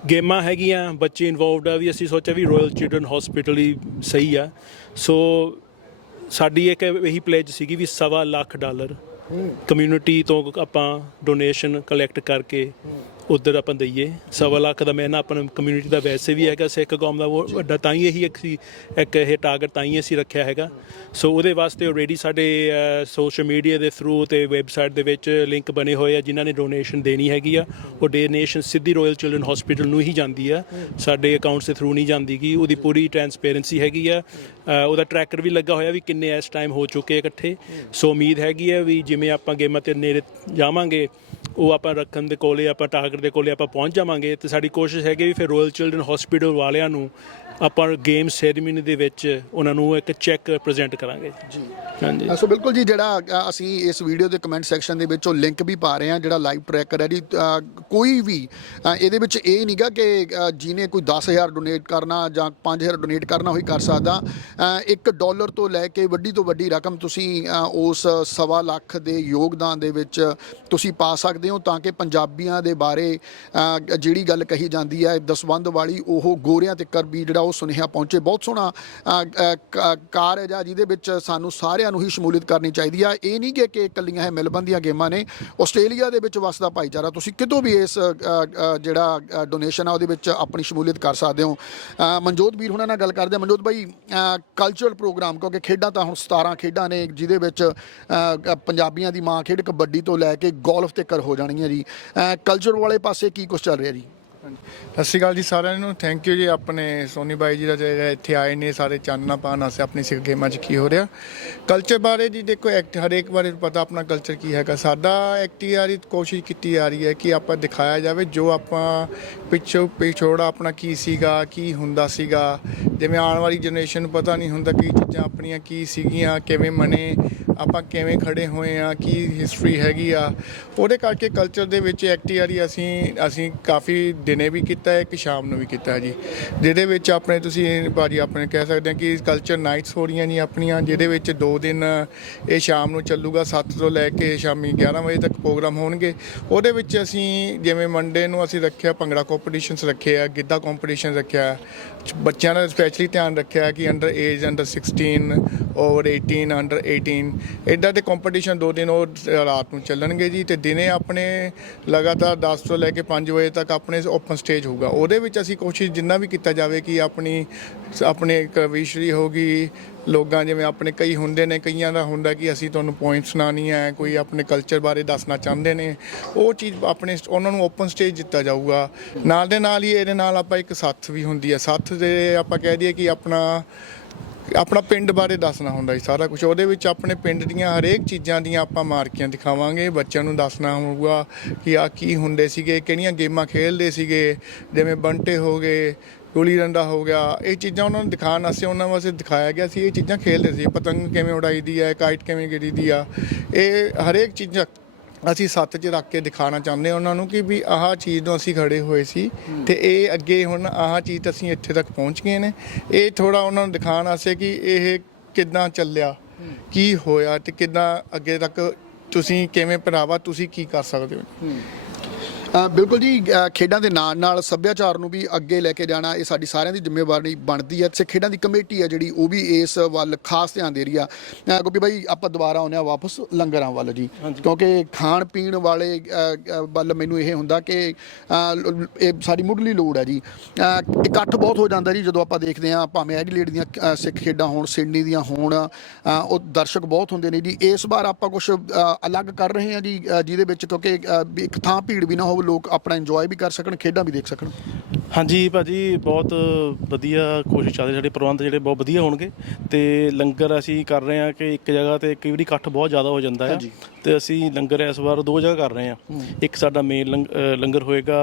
ਗੇਮਾਂ ਹੈਗੀਆਂ ਬੱਚੇ ਇਨਵੋਲਵਡ ਆ ਵੀ ਅਸੀਂ ਸੋਚਿਆ ਵੀ ਰਾਇਲ ਚਿਲਡਰਨ ਹਸਪੀਟਲ ਹੀ ਸਹੀ ਆ। ਸੋ ਸਾਡੀ ਇੱਕ ਇਹੀ ਪਲੇਜ ਸੀਗੀ ਵੀ ਸਵਾ ਲੱਖ ਡਾਲਰ ਕਮਿਊਨਿਟੀ ਤੋਂ ਆਪਾਂ ਡੋਨੇਸ਼ਨ ਕਲੈਕਟ ਕਰਕੇ ਉਧਰ ਆਪਾਂ ਦਈਏ, ਸਵਾ ਲੱਖ ਦਾ ਮਹੀਨਾ ਆਪਾਂ ਕਮਿਊਨਿਟੀ ਦਾ ਵੈਸੇ ਵੀ ਹੈਗਾ, ਸਿੱਖ ਕੌਮ ਦਾ ਉਹ ਵੱਡਾ, ਤਾਂ ਹੀ ਇਹੀ ਇੱਕ ਸੀ, ਇੱਕ ਇਹ ਟਾਰਗੇਟ ਤਾਂ ਹੀ ਅਸੀਂ ਰੱਖਿਆ ਹੈਗਾ। ਸੋ ਉਹਦੇ ਵਾਸਤੇ ਆਲਰੇਡੀ ਸਾਡੇ ਸੋਸ਼ਲ ਮੀਡੀਆ ਦੇ ਥਰੂ ਤੇ ਵੈਬਸਾਈਟ ਦੇ ਵਿੱਚ ਲਿੰਕ ਬਣੇ ਹੋਏ ਆ, ਜਿਨ੍ਹਾਂ ਨੇ ਡੋਨੇਸ਼ਨ ਦੇਣੀ ਹੈਗੀ ਆ। ਉਹ ਡੋਨੇਸ਼ਨ ਸਿੱਧੀ ਰਾਇਲ ਚਿਲਡਰਨ ਹਸਪੀਟਲ ਨੂੰ ਹੀ ਜਾਂਦੀ ਆ। ਸਾਡੇ ਅਕਾਊਂਟਸ ਦੇ ਥਰੂ ਨਹੀਂ ਜਾਂਦੀ ਗੀ, ਉਹਦੀ ਪੂਰੀ ਟਰਾਂਸਪੇਰੈਂਸੀ ਹੈਗੀ ਆ। ਉਹਦਾ ਟਰੈਕਰ ਵੀ ਲੱਗਾ ਹੋਇਆ ਵੀ ਕਿੰਨੇ ਇਸ ਟਾਈਮ ਹੋ ਚੁੱਕੇ ਇਕੱਠੇ। ਸੋ ਉਮੀਦ ਹੈਗੀ ਆ ਵੀ ਜਿਵੇਂ ਆਪਾਂ ਗੇਮਾਂ ਤੇ ਨੇੜੇ ਜਾਵਾਂਗੇ, ਉਹ ਆਪਾਂ ਰੱਖਣ ਦੇ ਕੋਲੇ ਆਪਾਂ ਟਾਰਗੇਟ ਦੇ ਕੋਲੇ ਆਪਾਂ ਪਹੁੰਚ ਜਾਵਾਂਗੇ ਤੇ ਸਾਡੀ ਕੋਸ਼ਿਸ਼ ਹੈਗੀ ਵੀ ਫਿਰ ਰੋਇਲ ਚਿਲਡਰਨ ਹਸਪੀਟਲ ਵਾਲਿਆਂ ਨੂੰ ਆਪਾਂ ਗੇਮ ਸੈਰੇਮਨੀ ਦੇ ਵਿੱਚ ਉਹਨਾਂ ਨੂੰ ਇੱਕ ਚੈੱਕ ਪ੍ਰੈਜ਼ੈਂਟ ਕਰਾਂਗੇ। ਜੀ। ਹਾਂਜੀ। ਸੋ ਬਿਲਕੁਲ ਜੀ ਜਿਹੜਾ ਅ, ਅਸੀਂ ਇਸ ਵੀਡੀਓ ਦੇ ਕਮੈਂਟ ਸੈਕਸ਼ਨ ਦੇ ਵਿੱਚ ਉਹ ਲਿੰਕ ਵੀ ਪਾ ਰਹੇ ਹਾਂ ਜਿਹੜਾ ਲਾਈਵ ਟਰੈਕਰ ਹੈ ਜੀ। ਅ, ਕੋਈ ਵੀ ਅ, ਇਹਦੇ ਵਿੱਚ ਇਹ ਨਹੀਂਗਾ ਕਿ ਅ, ਜਿਹਨੇ ਕੋਈ 10000 ਡੋਨੇਟ ਕਰਨਾ ਜਾਂ 5000 ਡੋਨੇਟ ਕਰਨਾ ਹੋਈ ਕਰ ਸਕਦਾ। 1 ਡਾਲਰ ਤੋਂ ਲੈ ਕੇ ਵੱਡੀ ਤੋਂ ਵੱਡੀ ਰਕਮ ਤੁਸੀਂ ਅ, ਉਸ ਸਵਾ ਲੱਖ ਦੇ ਯੋਗਦਾਨ ਦੇ ਵਿੱਚ ਤੁਸੀਂ ਪਾ ਸਕਦੇ ਹੋ ਤਾਂ ਕਿ ਪੰਜਾਬੀਆਂ ਦੇ ਬਾਰੇ ਅ, ਜਿਹੜੀ ਗੱਲ ਕਹੀ ਜਾਂਦੀ ਹੈ ਦਸਵੰਦ ਵਾਲੀ ਉਹ ਗੋਰਿਆਂ ਤੱਕ ਵੀ ਜਿਹੜਾ ਉਹ ਸੁਨੇਹਾ ਪਹੁੰਚੇ। ਬਹੁਤ ਸੋਹਣਾ ਅ, ਅ, ਕ- ਕਾਰਜ ਜਿਹਦੇ ਵਿੱਚ ਸਾਨੂੰ ਸਾਰਿਆਂ ਨੂੰ ਹੀ ਸ਼ਮੂਲੀਅਤ ਕਰਨੀ ਚਾਹੀਦੀ ਆ। ਇਹ ਨਹੀਂ ਕਿ ਇਕੱਲੀਆਂ ਇਹ ਮਿਲਬੰਦ ਦੀਆਂ ਗੇਮਾਂ ਨੇ। ਆਸਟ੍ਰੇਲੀਆ ਦੇ ਵਿੱਚ ਵਸਦਾ ਭਾਈਚਾਰਾ ਤੁਸੀਂ ਕਿਤੋਂ ਵੀ ਇਸ ਜਿਹੜਾ ਡੋਨੇਸ਼ਨ ਆ ਉਹਦੇ ਵਿੱਚ ਆਪਣੀ ਸ਼ਮੂਲੀਅਤ ਕਰ ਸਕਦੇ ਹੋ। ਮਨਜੋਤ ਵੀਰ ਹੁਣਾਂ ਨਾਲ ਗੱਲ ਕਰਦੇ ਹਾਂ। ਮਨਜੋਤ ਬਾਈ ਕਲਚਰਲ ਪ੍ਰੋਗਰਾਮ ਕਿਉਂਕਿ ਖੇਡਾਂ ਤਾਂ ਹੁਣ 17 ਖੇਡਾਂ ਨੇ ਜਿਹਦੇ ਵਿੱਚ ਪੰਜਾਬੀਆਂ ਦੀ ਮਾਂ ਖੇਡ ਕਬੱਡੀ ਤੋਂ ਲੈ ਕੇ ਗੋਲਫ ਤੱਕ ਹੋ ਜਾਣੀਆਂ ਜੀ। ਕਲਚਰ ਵਾਲੇ ਪਾਸੇ ਕੀ ਕੁਝ ਚੱਲ ਰਿਹਾ ਜੀ? ਸਤਿ ਸ਼੍ਰੀ ਅਕਾਲ ਜੀ ਸਾਰਿਆਂ ਨੂੰ। ਥੈਂਕ ਯੂ ਜੀ ਆਪਣੇ ਸੋਨੀ ਬਾਈ ਜੀ ਦਾ ਜਿਹੜਾ ਇੱਥੇ ਆਏ ਨੇ, ਸਾਰੇ ਚਾਨਣਾ ਪਾਉਣ ਵਾਸਤੇ ਆਪਣੀ ਸਿੱਖ ਗੇਮਾਂ 'ਚ ਕੀ ਹੋ ਰਿਹਾ। ਕਲਚਰ ਬਾਰੇ ਜੀ ਦੇਖੋ ਐਕਟ ਹਰੇਕ ਬਾਰੇ ਪਤਾ ਆਪਣਾ ਕਲਚਰ ਕੀ ਹੈਗਾ। ਸਾਡਾ ਐਕਟੀਆਰੀ ਕੋਸ਼ਿਸ਼ ਕੀਤੀ ਜਾ ਰਹੀ ਹੈ ਕਿ ਆਪਾਂ ਦਿਖਾਇਆ ਜਾਵੇ ਜੋ ਆਪਾਂ ਪਿੱਛੋਂ ਪਿਛੋੜਾ ਆਪਣਾ ਕੀ ਸੀਗਾ, ਕੀ ਹੁੰਦਾ ਸੀਗਾ। ਜਿਵੇਂ ਆਉਣ ਵਾਲੀ ਜਨਰੇਸ਼ਨ ਨੂੰ ਪਤਾ ਨਹੀਂ ਹੁੰਦਾ ਕੀ ਚੀਜ਼ਾਂ ਆਪਣੀਆਂ ਕੀ ਸੀਗੀਆਂ, ਕਿਵੇਂ ਮਨੇ ਆਪਾਂ ਕਿਵੇਂ ਖੜੇ ਹੋਏ ਆ, ਕੀ ਹਿਸਟਰੀ ਹੈਗੀ ਆ। ਉਹਦੇ ਕਰਕੇ ਕਲਚਰ ਦੇ ਵਿੱਚ ਐਕਟੀਆਰੀ ਅਸੀਂ ਅਸੀਂ ਕਾਫੀ ਦਿਨੇ ਵੀ ਕੀਤਾ ਹੈ, ਇੱਕ ਸ਼ਾਮ ਨੂੰ ਵੀ ਕੀਤਾ ਹੈ ਜੀ। ਜਿਹਦੇ ਵਿੱਚ ਆਪਣੇ ਤੁਸੀਂ ਭਾਜੀ ਆਪਣੇ ਕਹਿ ਸਕਦੇ ਆ ਕਿ ਕਲਚਰ ਨਾਈਟਸ ਹੋ ਰਹੀਆਂ ਜੀ ਆਪਣੀਆਂ, ਜਿਹਦੇ ਵਿੱਚ ਦੋ ਦਿਨ ਇਹ ਸ਼ਾਮ ਨੂੰ ਚੱਲੂਗਾ 7 ਤੋਂ ਲੈ ਕੇ ਸ਼ਾਮੀ 11 ਵਜੇ ਤੱਕ ਪ੍ਰੋਗਰਾਮ ਹੋਣਗੇ। ਉਹਦੇ ਵਿੱਚ ਅਸੀਂ ਜਿਵੇਂ ਮੰਡੇ ਨੂੰ ਅਸੀਂ ਰੱਖਿਆ, ਭੰਗੜਾ ਕੰਪੀਟੀਸ਼ਨਸ ਰੱਖੇ ਆ ਗਿੱਧਾ ਕੰਪੀਟੀਸ਼ਨ ਰੱਖਿਆ, ਬੱਚਿਆਂ ਦਾ ਸਪੈਸ਼ਲੀ ਧਿਆਨ ਰੱਖਿਆ ਕਿ under age under 16 over 18 under 18 ਇਦਾਂ ਦੇ ਕੰਪੀਟੀਸ਼ਨ ਦੋ ਦਿਨ ਉਹ ਰਾਤ ਨੂੰ ਚੱਲਣਗੇ ਜੀ ਤੇ ਦਿਨੇ ਆਪਣੇ ਲਗਾਤਾਰ 10 ਤੋਂ ਲੈ ਕੇ 5 ਵਜੇ ਤੱਕ ਆਪਣੇ ਓਪਨ ਸਟੇਜ ਹੋਊਗਾ। ਉਹਦੇ ਵਿੱਚ ਅਸੀਂ ਕੋਸ਼ਿਸ਼ ਜਿੰਨਾ ਵੀ ਕੀਤਾ ਜਾਵੇ ਕਿ ਆਪਣੀ, ਆਪਣੇ ਕਵਿਸ਼ਰੀ ਹੋਗੀ ਲੋਕਾਂ ਜਿਵੇਂ ਆਪਣੇ ਕਈ ਹੁੰਦੇ ਨੇ, ਕਈਆਂ ਦਾ ਹੁੰਦਾ ਕਿ ਅਸੀਂ ਤੁਹਾਨੂੰ ਪੁਆਇੰਟ ਸੁਣਾਉਣੀ ਹੈ, ਕੋਈ ਆਪਣੇ ਕਲਚਰ ਬਾਰੇ ਦੱਸਣਾ ਚਾਹੁੰਦੇ ਨੇ। ਉਹ ਚੀਜ਼ ਆਪਣੇ ਉਹਨਾਂ ਨੂੰ ਓਪਨ ਸਟੇਜ ਦਿੱਤਾ ਜਾਊਗਾ। ਨਾਲ ਦੇ ਨਾਲ ਹੀ ਇਹਦੇ ਨਾਲ ਆਪਾਂ ਇੱਕ ਸੱਥ ਵੀ ਹੁੰਦੀ ਹੈ। ਸੱਥ ਦੇ ਆਪਾਂ ਕਹਿ ਦਈਏ ਕਿ ਆਪਣਾ ਆਪਣਾ ਪਿੰਡ ਬਾਰੇ ਦੱਸਣਾ ਹੁੰਦਾ ਜੀ ਸਾਰਾ ਕੁਝ ਉਹਦੇ ਵਿੱਚ ਆਪਣੇ ਪਿੰਡ ਦੀਆਂ ਹਰੇਕ ਚੀਜ਼ਾਂ ਦੀਆਂ ਆਪਾਂ ਮਾਰਕੀਆਂ ਦਿਖਾਵਾਂਗੇ। ਬੱਚਿਆਂ ਨੂੰ ਦੱਸਣਾ ਹੋਊਗਾ ਕਿ ਆ ਕੀ ਹੁੰਦੇ ਸੀਗੇ, ਕਿਹੜੀਆਂ ਗੇਮਾਂ ਖੇਡਦੇ ਸੀਗੇ, ਜਿਵੇਂ ਬੰਟੇ ਹੋ ਗਏ, ਗੁੱਲੀ ਡੰਡਾ ਹੋ ਗਿਆ, ਇਹ ਚੀਜ਼ਾਂ ਉਹਨਾਂ ਨੂੰ ਦਿਖਾਉਣ ਵਾਸਤੇ ਉਹਨਾਂ ਵਾਸਤੇ ਦਿਖਾਇਆ ਗਿਆ ਸੀ। ਇਹ ਚੀਜ਼ਾਂ ਖੇਡਦੇ ਸੀ। ਪਤੰਗ ਕਿਵੇਂ ਉਡਾਈ ਦੀ ਹੈ, ਕਾਈਟ ਕਿਵੇਂ ਗਿਰੀ ਦੀ ਆ। ਇਹ ਹਰੇਕ ਚੀਜ਼ਾਂ ਅਸੀਂ ਸੱਤ 'ਚ ਰੱਖ ਕੇ ਦਿਖਾਉਣਾ ਚਾਹੁੰਦੇ ਹਾਂ ਉਹਨਾਂ ਨੂੰ ਕਿ ਵੀ ਆਹ ਚੀਜ਼ ਨੂੰ ਅਸੀਂ ਖੜੇ ਹੋਏ ਸੀ ਤੇ ਇਹ ਅੱਗੇ ਹੁਣ ਆਹ ਚੀਜ਼ ਤੇ ਅਸੀਂ ਇੱਥੇ ਤੱਕ ਪਹੁੰਚ ਗਏ ਨੇ। ਇਹ ਥੋੜਾ ਉਹਨਾਂ ਨੂੰ ਦਿਖਾਉਣ ਵਾਸਤੇ ਕਿ ਇਹ ਕਿੱਦਾਂ ਚੱਲਿਆ, ਕੀ ਹੋਇਆ ਤੇ ਕਿੱਦਾਂ ਅੱਗੇ ਤੱਕ ਤੁਸੀਂ ਕਿਵੇਂ ਭਰਾਵਾ ਤੁਸੀਂ ਕੀ ਕਰ ਸਕਦੇ ਹੋ। ਬਿਲਕੁਲ ਜੀ ਖੇਡਾਂ ਦੇ ਨਾਲ ਨਾਲ ਸੱਭਿਆਚਾਰ ਨੂੰ ਵੀ ਅੱਗੇ ਲੈ ਕੇ ਜਾਣਾ ਇਹ ਸਾਡੀ ਸਾਰਿਆਂ ਦੀ ਜ਼ਿੰਮੇਵਾਰੀ ਬਣਦੀ ਹੈ। ਤੇ ਖੇਡਾਂ ਦੀ ਕਮੇਟੀ ਹੈ ਜਿਹੜੀ ਉਹ ਵੀ ਇਸ ਵੱਲ ਖਾਸ ਧਿਆਨ ਦੇ ਰਹੀ ਆ। ਗੋਪੀ ਭਾਈ ਆਪਾਂ ਦੁਬਾਰਾ ਆਉਂਦੇ ਆ ਵਾਪਸ ਲੰਗਰਾਂ ਵੱਲ ਜੀ। ਕਿਉਂਕਿ ਖਾਣ ਪੀਣ ਵਾਲੇ ਵੱਲ ਮੈਨੂੰ ਇਹ ਹੁੰਦਾ ਕਿ ਇਹ ਸਾਡੀ ਮੁੱਢਲੀ ਲੋੜ ਹੈ ਜੀ। ਇਕੱਠ ਬਹੁਤ ਹੋ ਜਾਂਦਾ ਜੀ ਜਦੋਂ ਆਪਾਂ ਦੇਖਦੇ ਆ ਭਾਵੇਂ ਐਡੀਲੇਡ ਦੀਆਂ ਸਿੱਖ ਖੇਡਾਂ ਹੋਣ ਸਿਡਨੀ ਦੀਆਂ ਹੋਣ ਉਹ ਦਰਸ਼ਕ ਬਹੁਤ ਹੁੰਦੇ ਨੇ ਜੀ। ਇਸ ਵਾਰ ਆਪਾਂ ਕੁਝ ਅਲੱਗ ਕਰ ਰਹੇ ਹਾਂ ਜੀ ਜਿਹਦੇ ਵਿੱਚ ਕਿਉਂਕਿ ਇੱਕ ਥਾਂ ਭੀੜ ਵੀ ਨਾ ਹੋਵੇ ਲੋਕ ਆਪਣਾ ਇੰਜੋਏ ਵੀ ਕਰ ਸਕਣ ਖੇਡਾਂ ਵੀ ਦੇਖ ਸਕਣ? ਹਾਂਜੀ ਭਾਜੀ ਬਹੁਤ ਵਧੀਆ ਕੋਸ਼ਿਸ਼ ਚੱਲ ਰਹੀ ਸਾਡੇ ਪ੍ਰਬੰਧ ਜਿਹੜੇ ਬਹੁਤ ਵਧੀਆ ਹੋਣਗੇ। ਤੇ ਲੰਗਰ ਅਸੀਂ ਕਰ ਰਹੇ ਹਾਂ ਕਿ ਇੱਕ ਜਗ੍ਹਾ ਤੇ ਕਈ ਵਾਰੀ ਇਕੱਠ ਬਹੁਤ ਜ਼ਿਆਦਾ ਹੋ ਜਾਂਦਾ ਹੈ ਤੇ ਅਸੀਂ ਲੰਗਰ ਇਸ ਵਾਰ ਦੋ ਜਗ੍ਹਾ ਕਰ ਰਹੇ ਹਾਂ। ਇੱਕ ਸਾਡਾ ਮੇਨ ਲੰਗਰ ਹੋਏਗਾ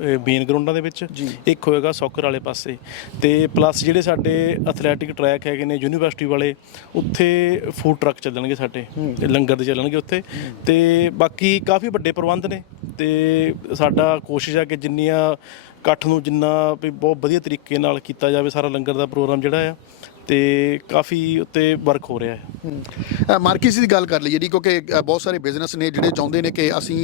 ਮੇਨ ਗਰਾਊਂਡਾਂ ਦੇ ਵਿੱਚ। ਇੱਕ ਹੋਏਗਾ ਸੌਕਰ ਵਾਲੇ ਪਾਸੇ। ਤੇ ਪਲੱਸ ਜਿਹੜੇ ਸਾਡੇ ਐਥਲੈਟਿਕ ਟਰੈਕ ਹੈਗੇ ਨੇ ਯੂਨੀਵਰਸਿਟੀ ਵਾਲੇ ਉੱਥੇ ਫੂਡ ਟਰੱਕ ਚੱਲਣਗੇ ਸਾਡੇ। ਤੇ ਲੰਗਰ ਦੇ ਚੱਲਣਗੇ ਉੱਥੇ। ਤੇ ਬਾਕੀ ਕਾਫੀ ਵੱਡੇ ਪ੍ਰਬੰਧ ਨੇ। ਤੇ ਸਾਡਾ ਕੋਸ਼ਿਸ਼ ਹੈ ਕਿ ਜਿੰਨੀਆਂ ਇਕੱਠ ਨੂੰ ਜਿੰਨਾ ਵੀ ਬਹੁਤ ਵਧੀਆ ਤਰੀਕੇ ਨਾਲ ਕੀਤਾ ਜਾਵੇ ਸਾਰਾ ਲੰਗਰ ਦਾ ਪ੍ਰੋਗਰਾਮ ਜਿਹੜਾ ਆ ਤੇ ਕਾਫੀ ਉੱਤੇ ਵਰਕ ਹੋ ਰਿਹਾ ਹੈ। ਮਾਰਕੀਟ ਦੀ ਗੱਲ ਕਰ ਲਈਏ ਜੀ, ਕਿਉਂਕਿ ਬਹੁਤ ਸਾਰੇ ਬਿਜ਼ਨਸ ਨੇ ਜਿਹੜੇ ਚਾਹੁੰਦੇ ਨੇ ਕਿ ਅਸੀਂ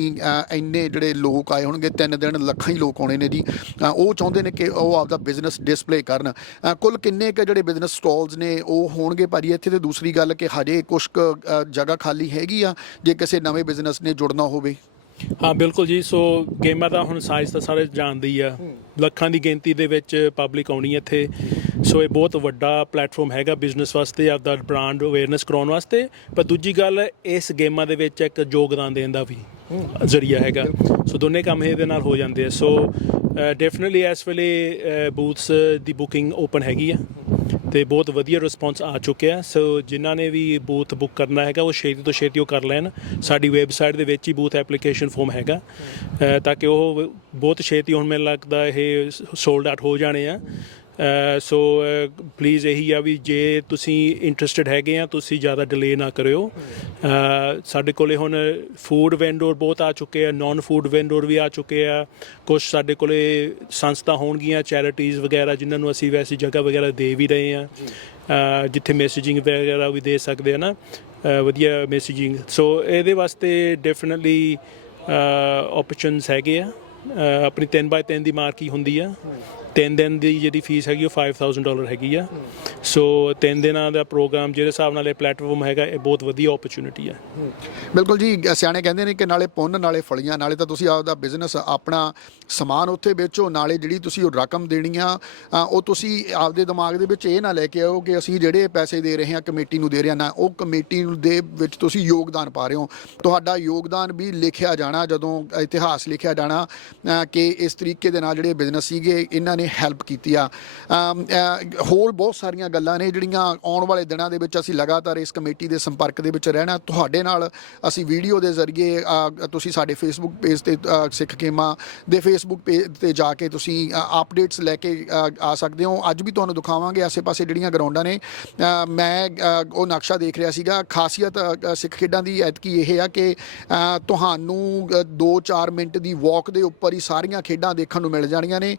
ਇੰਨੇ ਜਿਹੜੇ ਲੋਕ ਆਏ ਹੋਣਗੇ, ਤਿੰਨ ਦਿਨ ਲੱਖਾਂ ਹੀ ਲੋਕ ਆਉਣੇ ਨੇ ਜੀ ਉਹ ਚਾਹੁੰਦੇ ਨੇ ਕਿ ਉਹ ਆਪਦਾ ਬਿਜ਼ਨਸ ਡਿਸਪਲੇ ਕਰਨ। ਕੁੱਲ ਕਿੰਨੇ ਕ ਜਿਹੜੇ ਬਿਜ਼ਨਸ ਸਟਾਲਸ ਨੇ, ਉਹ ਹੋਣਗੇ ਭਾਜੀ? ਇੱਥੇ ਤੇ ਦੂਸਰੀ ਗੱਲ ਕਿ ਹਜੇ ਕੁਝ ਜਗ੍ਹਾ ਖਾਲੀ ਹੈਗੀ ਆ, ਜੇ ਕਿਸੇ ਨਵੇਂ ਬਿਜ਼ਨਸ ਨੇ ਜੁੜਨਾ ਹੋਵੇ। ਹਾਂ ਬਿਲਕੁਲ ਜੀ। ਸੋ ਗੇਮਾਂ ਦਾ ਹੁਣ ਸਾਈਜ਼ ਤਾਂ ਸਾਰੇ ਜਾਣਦੇ ਹੀ ਆ। ਲੱਖਾਂ ਦੀ ਗਿਣਤੀ ਦੇ ਵਿੱਚ ਪਬਲਿਕ ਆਉਣੀ ਹੈ ਇੱਥੇ। ਸੋ ਇਹ ਬਹੁਤ ਵੱਡਾ ਪਲੇਟਫਾਰਮ ਹੈਗਾ ਬਿਜ਼ਨਸ ਵਾਸਤੇ ਆਪਦਾ ਬ੍ਰਾਂਡ ਅਵੇਅਰਨੈਸ ਕਰਾਉਣ ਵਾਸਤੇ। ਪਰ ਦੂਜੀ ਗੱਲ ਇਸ ਗੇਮਾਂ ਦੇ ਵਿੱਚ ਇੱਕ ਯੋਗਦਾਨ ਦੇਣ ਦਾ ਵੀ ਜ਼ਰੀਆ ਹੈਗਾ। ਸੋ ਦੋਨੇ ਕੰਮ ਇਹਦੇ ਨਾਲ ਹੋ ਜਾਂਦੇ ਆ। ਸੋ ਡੈਫੀਨਿਟਲੀ ਇਸ ਵੇਲੇ ਬੂਥਸ ਦੀ ਬੁਕਿੰਗ ਓਪਨ ਹੈਗੀ ਆ। ਤੇ ਬਹੁਤ ਵਧੀਆ ਰਿਸਪੌਂਸ ਆ ਚੁੱਕਿਆ ਸੋ ਜਿਨ੍ਹਾਂ ਨੇ ਵੀ ਬੂਥ ਬੁੱਕ ਕਰਨਾ ਹੈਗਾ, ਉਹ ਛੇਤੀ ਤੋਂ ਛੇਤੀ ਉਹ ਕਰ ਲੈਣ। ਸਾਡੀ ਵੈਬਸਾਈਟ ਦੇ ਵਿੱਚ ਹੀ ਬੂਥ ਐਪਲੀਕੇਸ਼ਨ ਫਾਰਮ ਹੈਗਾ। ਤਾਂ ਕਿ ਉਹ ਬਹੁਤ ਛੇਤੀ ਹੁਣ ਮੈਨੂੰ ਲੱਗਦਾ ਇਹ ਸੋਲਡ ਆਊਟ ਹੋ ਜਾਣੇ ਆ। ਸੋ ਪਲੀਜ਼ ਇਹੀ ਆ ਵੀ ਜੇ ਤੁਸੀਂ ਇੰਟਰਸਟਿਡ ਹੈਗੇ ਆ ਤੁਸੀਂ ਜ਼ਿਆਦਾ ਡਿਲੇ ਨਾ ਕਰਿਓ। ਸਾਡੇ ਕੋਲੇ ਹੁਣ ਫੂਡ ਵੈਂਡਰ ਬਹੁਤ ਆ ਚੁੱਕੇ ਆ ਨਾਨ ਫੂਡ ਵੈਂਡਰ ਵੀ ਆ ਚੁੱਕੇ ਆ। ਕੁਝ ਸਾਡੇ ਕੋਲੇ ਸੰਸਥਾ ਹੋਣਗੀਆਂ ਚੈਰਿਟੀਜ਼ ਵਗੈਰਾ ਜਿਨ੍ਹਾਂ ਨੂੰ ਅਸੀਂ ਵੈਸੀ ਜਗ੍ਹਾ ਵਗੈਰਾ ਦੇ ਵੀ ਰਹੇ ਆ। ਜਿੱਥੇ ਮੈਸੇਜਿੰਗ ਵਗੈਰਾ ਵੀ ਦੇ ਸਕਦੇ ਆ ਨਾ। ਵਧੀਆ ਮੈਸੇਜਿੰਗ ਸੋ ਇਹਦੇ ਵਾਸਤੇ ਡੈਫੀਨਿਟਲੀ ਓਪਸ਼ਨਸ ਹੈਗੇ ਆ। ਆਪਣੀ 10 ਬਾਈ 10 ਦੀ ਮਾਰਕ ਹੁੰਦੀ ਆ। ਤਿੰਨ ਦਿਨ ਦੀ ਜਿਹੜੀ ਫੀਸ ਹੈਗੀ ਉਹ 5000 ਡਾਲਰ ਹੈਗੀ ਆ। ਸੋ ਤਿੰਨ ਦਿਨਾਂ ਦਾ ਪ੍ਰੋਗਰਾਮ ਜਿਹਦੇ ਹਿਸਾਬ ਨਾਲ ਇਹ ਪਲੇਟਫਾਰਮ ਹੈਗਾ, ਇਹ ਬਹੁਤ ਵਧੀਆ ਓਪਰਚੁਨਿਟੀ ਹੈ ਬਿਲਕੁਲ ਜੀ ਸਿਆਣੇ ਕਹਿੰਦੇ ਨੇ ਕਿ ਨਾਲੇ ਪੁੰਨ, ਨਾਲੇ ਫਲੀਆਂ, ਨਾਲੇ ਤਾਂ ਤੁਸੀਂ ਆਪਦਾ ਬਿਜ਼ਨਸ ਆਪਣਾ ਸਮਾਨ ਉੱਥੇ ਵੇਚੋ, ਨਾਲੇ ਜਿਹੜੀ ਤੁਸੀਂ ਉਹ ਰਕਮ ਦੇਣੀ ਆ ਉਹ ਤੁਸੀਂ ਆਪਦੇ ਦਿਮਾਗ ਦੇ ਵਿੱਚ ਇਹ ਨਾ ਲੈ ਕੇ ਆਓ ਕਿ ਅਸੀਂ ਜਿਹੜੇ ਪੈਸੇ ਦੇ ਰਹੇ ਹਾਂ, ਕਮੇਟੀ ਨੂੰ ਦੇ ਰਹੇ ਹਾਂ, ਨਾ, ਉਹ ਕਮੇਟੀ ਦੇ ਵਿੱਚ ਤੁਸੀਂ ਯੋਗਦਾਨ ਪਾ ਰਹੇ ਹੋ। ਤੁਹਾਡਾ ਯੋਗਦਾਨ ਵੀ ਲਿਖਿਆ ਜਾਣਾ, ਜਦੋਂ ਇਤਿਹਾਸ ਲਿਖਿਆ ਜਾਣਾ ਕਿ ਇਸ ਤਰੀਕੇ ਦੇ ਨਾਲ ਜਿਹੜੇ ਬਿਜ਼ਨਸ ਸੀਗੇ, ਇਹਨਾਂ ਨੇ ਹੈਲਪ ਕੀਤੀ ਆ। ਹੋਰ ਬਹੁਤ ਸਾਰੀਆਂ ਗੱਲਾਂ ਨੇ ਜਿਹੜੀਆਂ ਆਉਣ ਵਾਲੇ ਦਿਨਾਂ ਦੇ ਵਿੱਚ ਅਸੀਂ ਲਗਾਤਾਰ ਇਸ ਕਮੇਟੀ ਦੇ ਸੰਪਰਕ ਦੇ ਵਿੱਚ ਰਹਿਣਾ। ਤੁਹਾਡੇ ਨਾਲ ਅਸੀਂ ਵੀਡੀਓ ਦੇ ਜ਼ਰੀਏ ਤੁਸੀਂ ਸਾਡੇ ਫੇਸਬੁੱਕ ਪੇਜ ਤੇ ਸਿੱਖ ਕੇਮਾ ਦੇ ਫੇਸਬੁੱਕ ਪੇਜ ਤੇ ਜਾ ਕੇ ਤੁਸੀਂ ਅਪਡੇਟਸ ਲੈ ਕੇ ਆ ਸਕਦੇ ਹੋ। ਅੱਜ ਵੀ ਤੁਹਾਨੂੰ ਦਿਖਾਵਾਂਗੇ ਆਸੇ-ਪਾਸੇ ਜਿਹੜੀਆਂ ਗਰਾਊਂਡਾਂ ਨੇ। ਮੈਂ ਉਹ ਨਕਸ਼ਾ ਦੇਖ ਰਿਹਾ ਸੀਗਾ। ਖਾਸੀਅਤ ਸਿੱਖ ਖੇਡਾਂ ਦੀ ਐਤਕੀ ਇਹ ਆ ਕਿ ਤੁਹਾਨੂੰ 2-4 ਮਿੰਟ ਦੀ ਵਾਕ ਦੇ ਉੱਪਰ ਹੀ ਸਾਰੀਆਂ ਖੇਡਾਂ ਦੇਖਣ ਨੂੰ ਮਿਲ ਜਾਣੀਆਂ ਨੇ।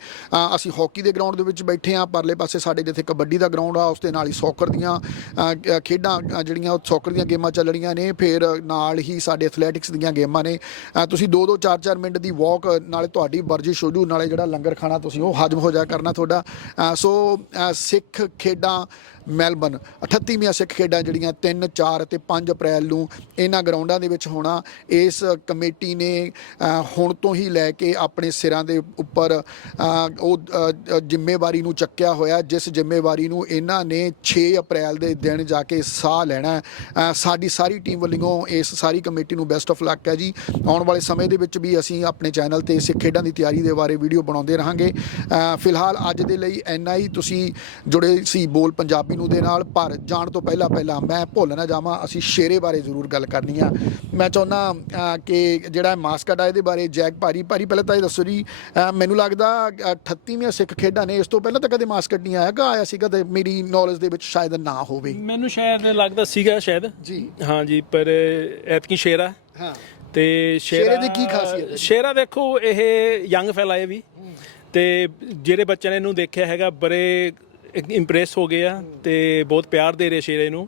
ਅਸੀਂ ਹਾਕੀ ਦੇ ਗਰਾਊਂਡ ਦੇ ਵਿੱਚ ਬੈਠੇ ਆ ਪਰਲੇ ਪਾਸੇ ਸਾਡੇ ਜਿੱਥੇ ਕਬੱਡੀ ਦਾ ਗਰਾਊਂਡ ਆ, ਉਸ ਦੇ ਨਾਲ ਹੀ ਸੌਕਰ ਦੀਆਂ ਖੇਡਾਂ ਜਿਹੜੀਆਂ ਉਹ ਸੌਕਰ ਦੀਆਂ ਗੇਮਾਂ ਚੱਲਣੀਆਂ ਨੇ, ਫਿਰ ਨਾਲ ਹੀ ਸਾਡੇ ਐਥਲੈਟਿਕਸ ਦੀਆਂ ਗੇਮਾਂ ਨੇ। ਤੁਸੀਂ 2-2 4-4 ਮਿੰਟ ਦੀ ਵਾਕ ਨਾਲੇ ਤੁਹਾਡੀ ਵਰਜਿਸ਼ ਹੋ ਜੂ, ਨਾਲੇ ਜਿਹੜਾ ਲੰਗਰ ਖਾਣਾ ਤੁਸੀਂ ਉਹ ਹਜਮ ਹੋ ਜਾ ਕਰਨਾ ਤੁਹਾਡਾ। ਸੋ ਸਿੱਖ ਖੇਡਾਂ ਮੈਲਬਨ 38ਵੀਆਂ ਸਿੱਖ ਖੇਡਾਂ ਜਿਹੜੀਆਂ 3 4 ਅਤੇ 5 ਅਪ੍ਰੈਲ ਨੂੰ ਇਹਨਾਂ ਗਰਾਊਂਡਾਂ ਦੇ ਵਿੱਚ ਹੋਣਾ, ਇਸ ਕਮੇਟੀ ਨੇ ਹੁਣ ਤੋਂ ਹੀ ਲੈ ਕੇ ਆਪਣੇ ਸਿਰਾਂ ਦੇ ਉੱਪਰ ਉਹ ਜ਼ਿੰਮੇਵਾਰੀ ਨੂੰ ਚੱਕਿਆ ਹੋਇਆ, ਜਿਸ ਜ਼ਿੰਮੇਵਾਰੀ ਨੂੰ ਇਹਨਾਂ ਨੇ 6 ਅਪ੍ਰੈਲ ਦੇ ਦਿਨ ਜਾ ਕੇ ਸਾਹ ਲੈਣਾ ਸਾਡੀ ਸਾਰੀ ਟੀਮ ਵੱਲੋਂ ਇਸ ਸਾਰੀ ਕਮੇਟੀ ਨੂੰ ਬੈਸਟ ਆਫ ਲੱਕ ਹੈ ਜੀ। ਆਉਣ ਵਾਲੇ ਸਮੇਂ ਦੇ ਵਿੱਚ ਵੀ ਅਸੀਂ ਆਪਣੇ ਚੈਨਲ ਤੇ ਸਿੱਖ ਖੇਡਾਂ ਦੀ ਤਿਆਰੀ ਦੇ ਬਾਰੇ ਵੀਡੀਓ ਬਣਾਉਂਦੇ ਰਹਾਂਗੇ। ਫਿਲਹਾਲ ਅੱਜ ਦੇ ਲਈ ਇੰਨਾ ਹੀ। ਤੁਸੀਂ ਜੁੜੇ ਸੀ ਬੋਲ ਪੰਜਾਬੀ ਨੂੰ ਦੇ ਨਾਲ ਪਰ ਜਾਣ ਤੋਂ ਪਹਿਲਾਂ ਪਹਿਲਾਂ ਮੈਂ ਭੁੱਲ ਨਾ ਜਾਵਾਂ ਅਸੀਂ ਸ਼ੇਰੇ ਬਾਰੇ ਜ਼ਰੂਰ ਗੱਲ ਕਰਨੀ ਆ। ਮੈਂ ਚਾਹੁੰਦਾ ਕਿ ਜਿਹੜਾ ਮਾਸਕਟ ਆ ਇਹਦੇ ਬਾਰੇ ਜੈਕ ਭਾਰੀ ਭਾਰੀ ਪਹਿਲਾਂ ਤਾਂ ਇਹ ਦੱਸੋ ਜੀ ਮੈਨੂੰ ਲੱਗਦਾ 38ਵੀਆਂ ਸਿੱਖ ਖੇਡਾਂ ਨੇ ਇਸ ਤੋਂ ਪਹਿਲਾਂ ਤਾਂ ਕਦੇ ਮਾਸਕਟ ਨਹੀਂ ਆਇਆ ਕਿ ਆਇਆ ਸੀਗਾ ਤੇ ਮੇਰੀ ਨੌਲੇਜ ਦੇ ਵਿੱਚ ਸ਼ਾਇਦ ਨਾ ਹੋਵੇ? ਮੈਨੂੰ ਸ਼ਾਇਦ ਲੱਗਦਾ ਸੀਗਾ ਸ਼ਾਇਦ। ਜੀ। ਹਾਂ ਜੀ ਪਰ ਐਤਕੀ ਸ਼ੇਰਾ। ਹਾਂ। ਤੇ ਸ਼ੇਰੇ ਦੀ ਕੀ ਖਾਸੀਅਤ ਹੈ? ਸ਼ੇਰਾ ਦੇਖੋ ਇਹ ਯੰਗ ਫੈਲਾ ਇਹ ਵੀ। ਤੇ ਜਿਹੜੇ ਬੱਚਿਆਂ ਨੇ ਇਹਨੂੰ ਦੇਖਿਆ ਹੈਗਾ ਬੜੇ ਇੰਪ੍ਰੈਸ ਹੋ ਗਏ ਆ ਤੇ ਬਹੁਤ ਪਿਆਰ ਦੇ ਰਹੇ ਸ਼ੇਰੇ ਨੂੰ।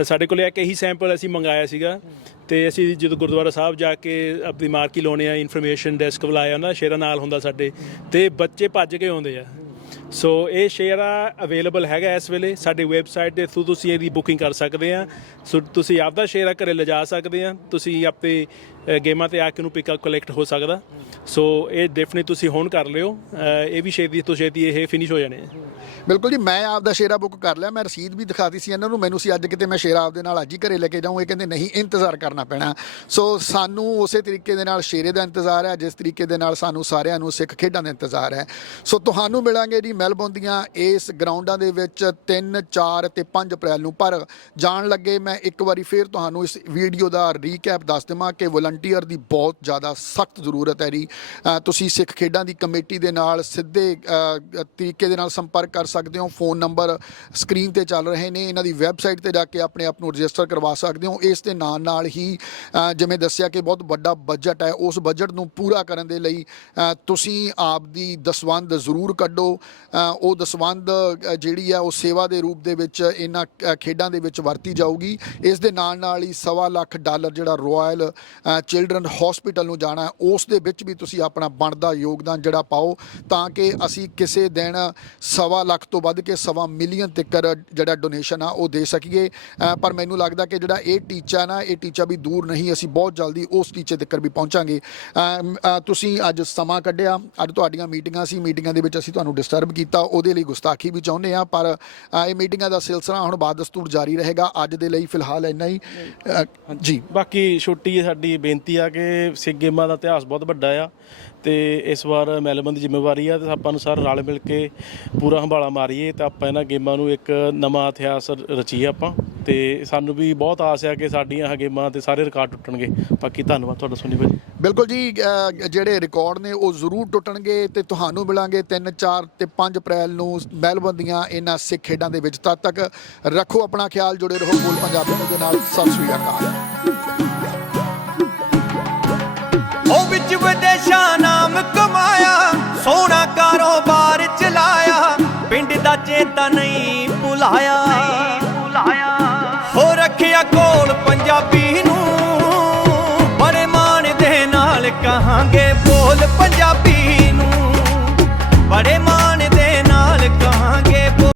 ਅ, ਸਾਡੇ ਕੋਲ ਇੱਕ ਇਹੀ ਸੈਂਪਲ ਅਸੀਂ ਮੰਗਾਇਆ ਸੀਗਾ ਤੇ ਅਸੀਂ ਜਦੋਂ ਗੁਰਦੁਆਰਾ ਸਾਹਿਬ ਜਾ ਕੇ ਆਪਣੀ ਮਾਰਕੀ ਲਾਉਣੇ ਆ ਇਨਫੋਰਮੇਸ਼ਨ ਡੈਸਕ ਬੁਲਾਇਆ ਉਹਨਾਂ ਦਾ ਸ਼ੇਰਾ ਨਾਲ ਹੁੰਦਾ ਸਾਡੇ ਤੇ ਬੱਚੇ ਭੱਜ ਕੇ ਆਉਂਦੇ ਆ। ਸੋ ਇਹ ਸ਼ੇਅਰ ਅਵੇਲੇਬਲ ਹੈਗਾ ਇਸ ਵੇਲੇ ਸਾਡੀ ਵੈਬਸਾਈਟ ਦੇ ਥਰੂ ਤੁਸੀਂ ਇਹਦੀ ਬੁਕਿੰਗ ਕਰ ਸਕਦੇ ਆ। ਸੋ ਤੁਸੀਂ ਆਪਦਾ ਸ਼ੇਰਾ ਘਰੇ ਲਿਜਾ ਸਕਦੇ ਆ ਤੁਸੀਂ ਆਪਣੇ ਗੇਮਾਂ ਤੇ ਆ ਕੇ ਨੂੰ ਪਿਕ ਕਲੈਕਟ ਹੋ ਸਕਦਾ। ਸੋ ਇਹ ਡੈਫੀਨਿਟਲੀ ਤੁਸੀਂ ਹੁਣ ਕਰ ਲਿਓ। ਇਹ ਵੀ ਛੇਤੀ ਤੋਂ ਛੇਤੀ ਇਹ ਫਿਨਿਸ਼ ਹੋ ਜਾਣੇ ਬਿਲਕੁਲ ਜੀ, ਮੈਂ ਆਪਦਾ ਸ਼ੇਰਾ ਬੁੱਕ ਕਰ ਲਿਆ, ਮੈਂ ਰਸੀਦ ਵੀ ਦਿਖਾਤੀ ਸੀ ਇਹਨਾਂ ਨੂੰ। ਮੈਨੂੰ ਸੀ ਅੱਜ ਕਿਤੇ ਮੈਂ ਸ਼ੇਰਾ ਆਪਦੇ ਨਾਲ ਅੱਜ ਹੀ ਘਰੇ ਲੈ ਕੇ ਜਾਊਂ, ਇਹ ਕਹਿੰਦੇ ਨਹੀਂ, ਇੰਤਜ਼ਾਰ ਕਰਨਾ ਪੈਣਾ। ਸੋ ਸਾਨੂੰ ਉਸੇ ਤਰੀਕੇ ਦੇ ਨਾਲ ਸ਼ੇਰੇ ਦਾ ਇੰਤਜ਼ਾਰ ਹੈ, ਜਿਸ ਤਰੀਕੇ ਦੇ ਨਾਲ ਸਾਨੂੰ ਸਾਰਿਆਂ ਨੂੰ ਸਿੱਖ ਖੇਡਾਂ ਦਾ ਇੰਤਜ਼ਾਰ ਹੈ। ਸੋ ਤੁਹਾਨੂੰ ਮਿਲਾਂਗੇ ਜੀ ਮੈਲਬੌਰਨ ਦੀਆਂ ਇਸ ਗਰਾਊਂਡਾਂ ਦੇ ਵਿੱਚ 3 4 ਤੇ 5 ਅਪ੍ਰੈਲ ਨੂੰ। ਪਰ ਜਾਣ ਲੱਗੇ, ਮੈਂ ਇੱਕ ਵਾਰੀ ਫੇਰ ਤੁਹਾਨੂੰ ਇਸ ਵੀਡੀਓ ਦਾ ਰੀਕੈਪ ਦੱਸ ਦੇਵਾਂ ਕਿ ਵਲੰਟੀਅਰ ਦੀ ਬਹੁਤ ਜ਼ਿਆਦਾ ਸਖਤ ਜ਼ਰੂਰਤ ਹੈ ਜੀ। ਤੁਸੀਂ ਸਿੱਖ ਖੇਡਾਂ ਦੀ ਕਮੇਟੀ ਦੇ ਨਾਲ ਸਿੱਧੇ ਤਰੀਕੇ ਦੇ ਨਾਲ ਸੰਪਰਕ ਕਰ ਸਕਦੇ ਹੋ। ਫੋਨ ਨੰਬਰ ਸਕਰੀਨ ਤੇ ਚੱਲ ਰਹੇ ਨੇ। ਇਹਨਾਂ ਦੀ ਵੈਬਸਾਈਟ ਤੇ ਜਾ ਕੇ ਆਪਣੇ ਆਪ ਨੂੰ ਰਜਿਸਟਰ ਕਰਵਾ ਸਕਦੇ ਹੋ। ਇਸ ਦੇ ਨਾਲ ਨਾਲ ਹੀ ਜਿਵੇਂ ਦੱਸਿਆ ਕਿ ਬਹੁਤ ਵੱਡਾ ਬਜਟ ਹੈ, ਉਸ ਬਜਟ ਨੂੰ ਪੂਰਾ ਕਰਨ ਦੇ ਲਈ ਤੁਸੀਂ ਆਪ ਦੀ ਦਸਵੰਦ ਜ਼ਰੂਰ ਕੱਢੋ। ਉਹ ਦਸਵੰਦ ਜਿਹੜੀ ਹੈ, ਉਹ ਸੇਵਾ ਦੇ ਰੂਪ ਦੇ ਵਿੱਚ ਇਹਨਾਂ ਖੇਡਾਂ ਦੇ ਵਿੱਚ ਵਰਤੀ ਜਾਊਗੀ। ਇਸ ਦੇ ਨਾਲ ਨਾਲ ਹੀ ਸਵਾ ਲੱਖ ਡਾਲਰ ਜਿਹੜਾ ਰਾਇਲ ਚਿਲਡਰਨ ਹਸਪੀਟਲ ਨੂੰ ਜਾਣਾ ਹੈ, ਉਸ ਦੇ ਵਿੱਚ ਵੀ ਤੁਸੀਂ ਆਪਣਾ ਬਣਦਾ ਯੋਗਦਾਨ ਜਿਹੜਾ ਪਾਓ ਤਾਂ ਕਿ ਅਸੀਂ ਕਿਸੇ ਦਿਨ ਸਵਾ ਲੱਖ ਤੋਂ ਵੱਧ ਕੇ ਸਵਾ ਮਿਲੀਅਨ ਤੱਕ ਜਿਹੜਾ ਡੋਨੇਸ਼ਨ ਆ ਉਹ ਦੇ ਸਕੀਏ। ਪਰ ਮੈਨੂੰ ਲੱਗਦਾ ਕਿ ਜਿਹੜਾ ਇਹ ਟੀਚਾ ਨਾ ਇਹ ਟੀਚਾ ਵੀ ਦੂਰ ਨਹੀਂ ਅਸੀਂ ਬਹੁਤ ਜਲਦੀ ਉਸ ਟੀਚੇ ਤੱਕ ਵੀ ਪਹੁੰਚਾਂਗੇ। ਤੁਸੀਂ ਅੱਜ ਸਮਾਂ ਕੱਢਿਆ ਅੱਜ ਤੁਹਾਡੀਆਂ ਮੀਟਿੰਗਾਂ ਸੀ ਮੀਟਿੰਗਾਂ ਦੇ ਵਿੱਚ ਅਸੀਂ ਤੁਹਾਨੂੰ ਡਿਸਟਰਬ ਕੀਤਾ ਉਹਦੇ ਲਈ ਗੁਸਤਾਖੀ ਵੀ ਚਾਹੁੰਦੇ ਆ ਪਰ ਇਹ ਮੀਟਿੰਗਾਂ ਦਾ ਸਿਲਸਿਲਾ ਹੁਣ ਬਾਅਦ ਦਸਤੂਰ ਜਾਰੀ ਰਹੇਗਾ ਅੱਜ ਦੇ ਲਈ ਫਿਲਹਾਲ ਇੰਨਾ ਹੀ। ਜੀ। ਬਾਕੀ ਛੋਟੀ ਸਾਡੀ ਬੇਨਤੀ ਆ ਕਿ ਸਿੱਖ ਗੇਮਾਂ ਦਾ ਇਤਿਹਾਸ ਬਹੁਤ ਵੱਡਾ ਆ ਤੇ ਇਸ ਵਾਰ ਮੈਲਬਨ ਦੀ ਜ਼ਿੰਮੇਵਾਰੀ ਆ ਤੇ ਆਪਾਂ ਨੂੰ ਸਾਰੇ ਰਲ ਮਿਲ ਕੇ ਪੂਰਾ ਹੰਬਾਲਾ ਮਾਰੀਏ ਤਾਂ ਆਪਾਂ ਇਹਨਾਂ ਗੇਮਾਂ ਨੂੰ ਇੱਕ ਨਵਾਂ ਇਤਿਹਾਸ ਰਚੀਏ ਆਪਾਂ ਤੇ ਸਾਨੂੰ ਵੀ ਬਹੁਤ ਆਸ ਆ ਕਿ ਸਾਡੀਆਂ ਇਹ ਗੇਮਾਂ ਤੇ ਸਾਰੇ ਰਿਕਾਰਡ ਟੁੱਟਣਗੇ। ਬਾਕੀ ਧੰਨਵਾਦ ਤੁਹਾਡਾ ਸੁਣੀ ਭਾਜੀ। ਬਿਲਕੁਲ ਜੀ ਅ, ਜਿਹੜੇ ਰਿਕਾਰਡ ਨੇ ਉਹ ਜ਼ਰੂਰ ਟੁੱਟਣਗੇ ਤੇ ਤੁਹਾਨੂੰ ਮਿਲਾਂਗੇ 3 4 ਤੇ 5 ਅਪ੍ਰੈਲ ਨੂੰ ਮੈਲਬੌਰਨ ਦੀਆਂ ਇਹਨਾਂ ਸਿੱਖ ਖੇਡਾਂ ਦੇ ਵਿੱਚ। ਤਦ ਤੱਕ ਰੱਖੋ ਆਪਣਾ ਖਿਆਲ ਜੁੜੇ ਰਹੋ ਬੋਲ ਪੰਜਾਬੀ ਦੇ ਨਾਲ। ਸਤਿ ਸ੍ਰੀ ਅਕਾਲ। ਉਹ ਵਿੱਚ ਵਿਦੇਸ਼ਾਂ ਨਾਮ ਕਮਾਇਆ ਸੋਨਾ ਕਾਰੋਬਾਰ ਚਲਾਇਆ, ਪਿੰਡ ਦਾ ਚੇਤਾ ਨਹੀਂ ਭੁਲਾਇਆ। ਹੋ ਰੱਖਿਆ ਕੋਲ ਪੰਜਾਬੀ ਨੂੰ, ਬੜੇ ਮਾਣ ਦੇ ਨਾਲ ਕਹਾਂਗੇ ਬੋਲ ਪੰਜਾਬੀ ਨੂੰ। ਬੜੇ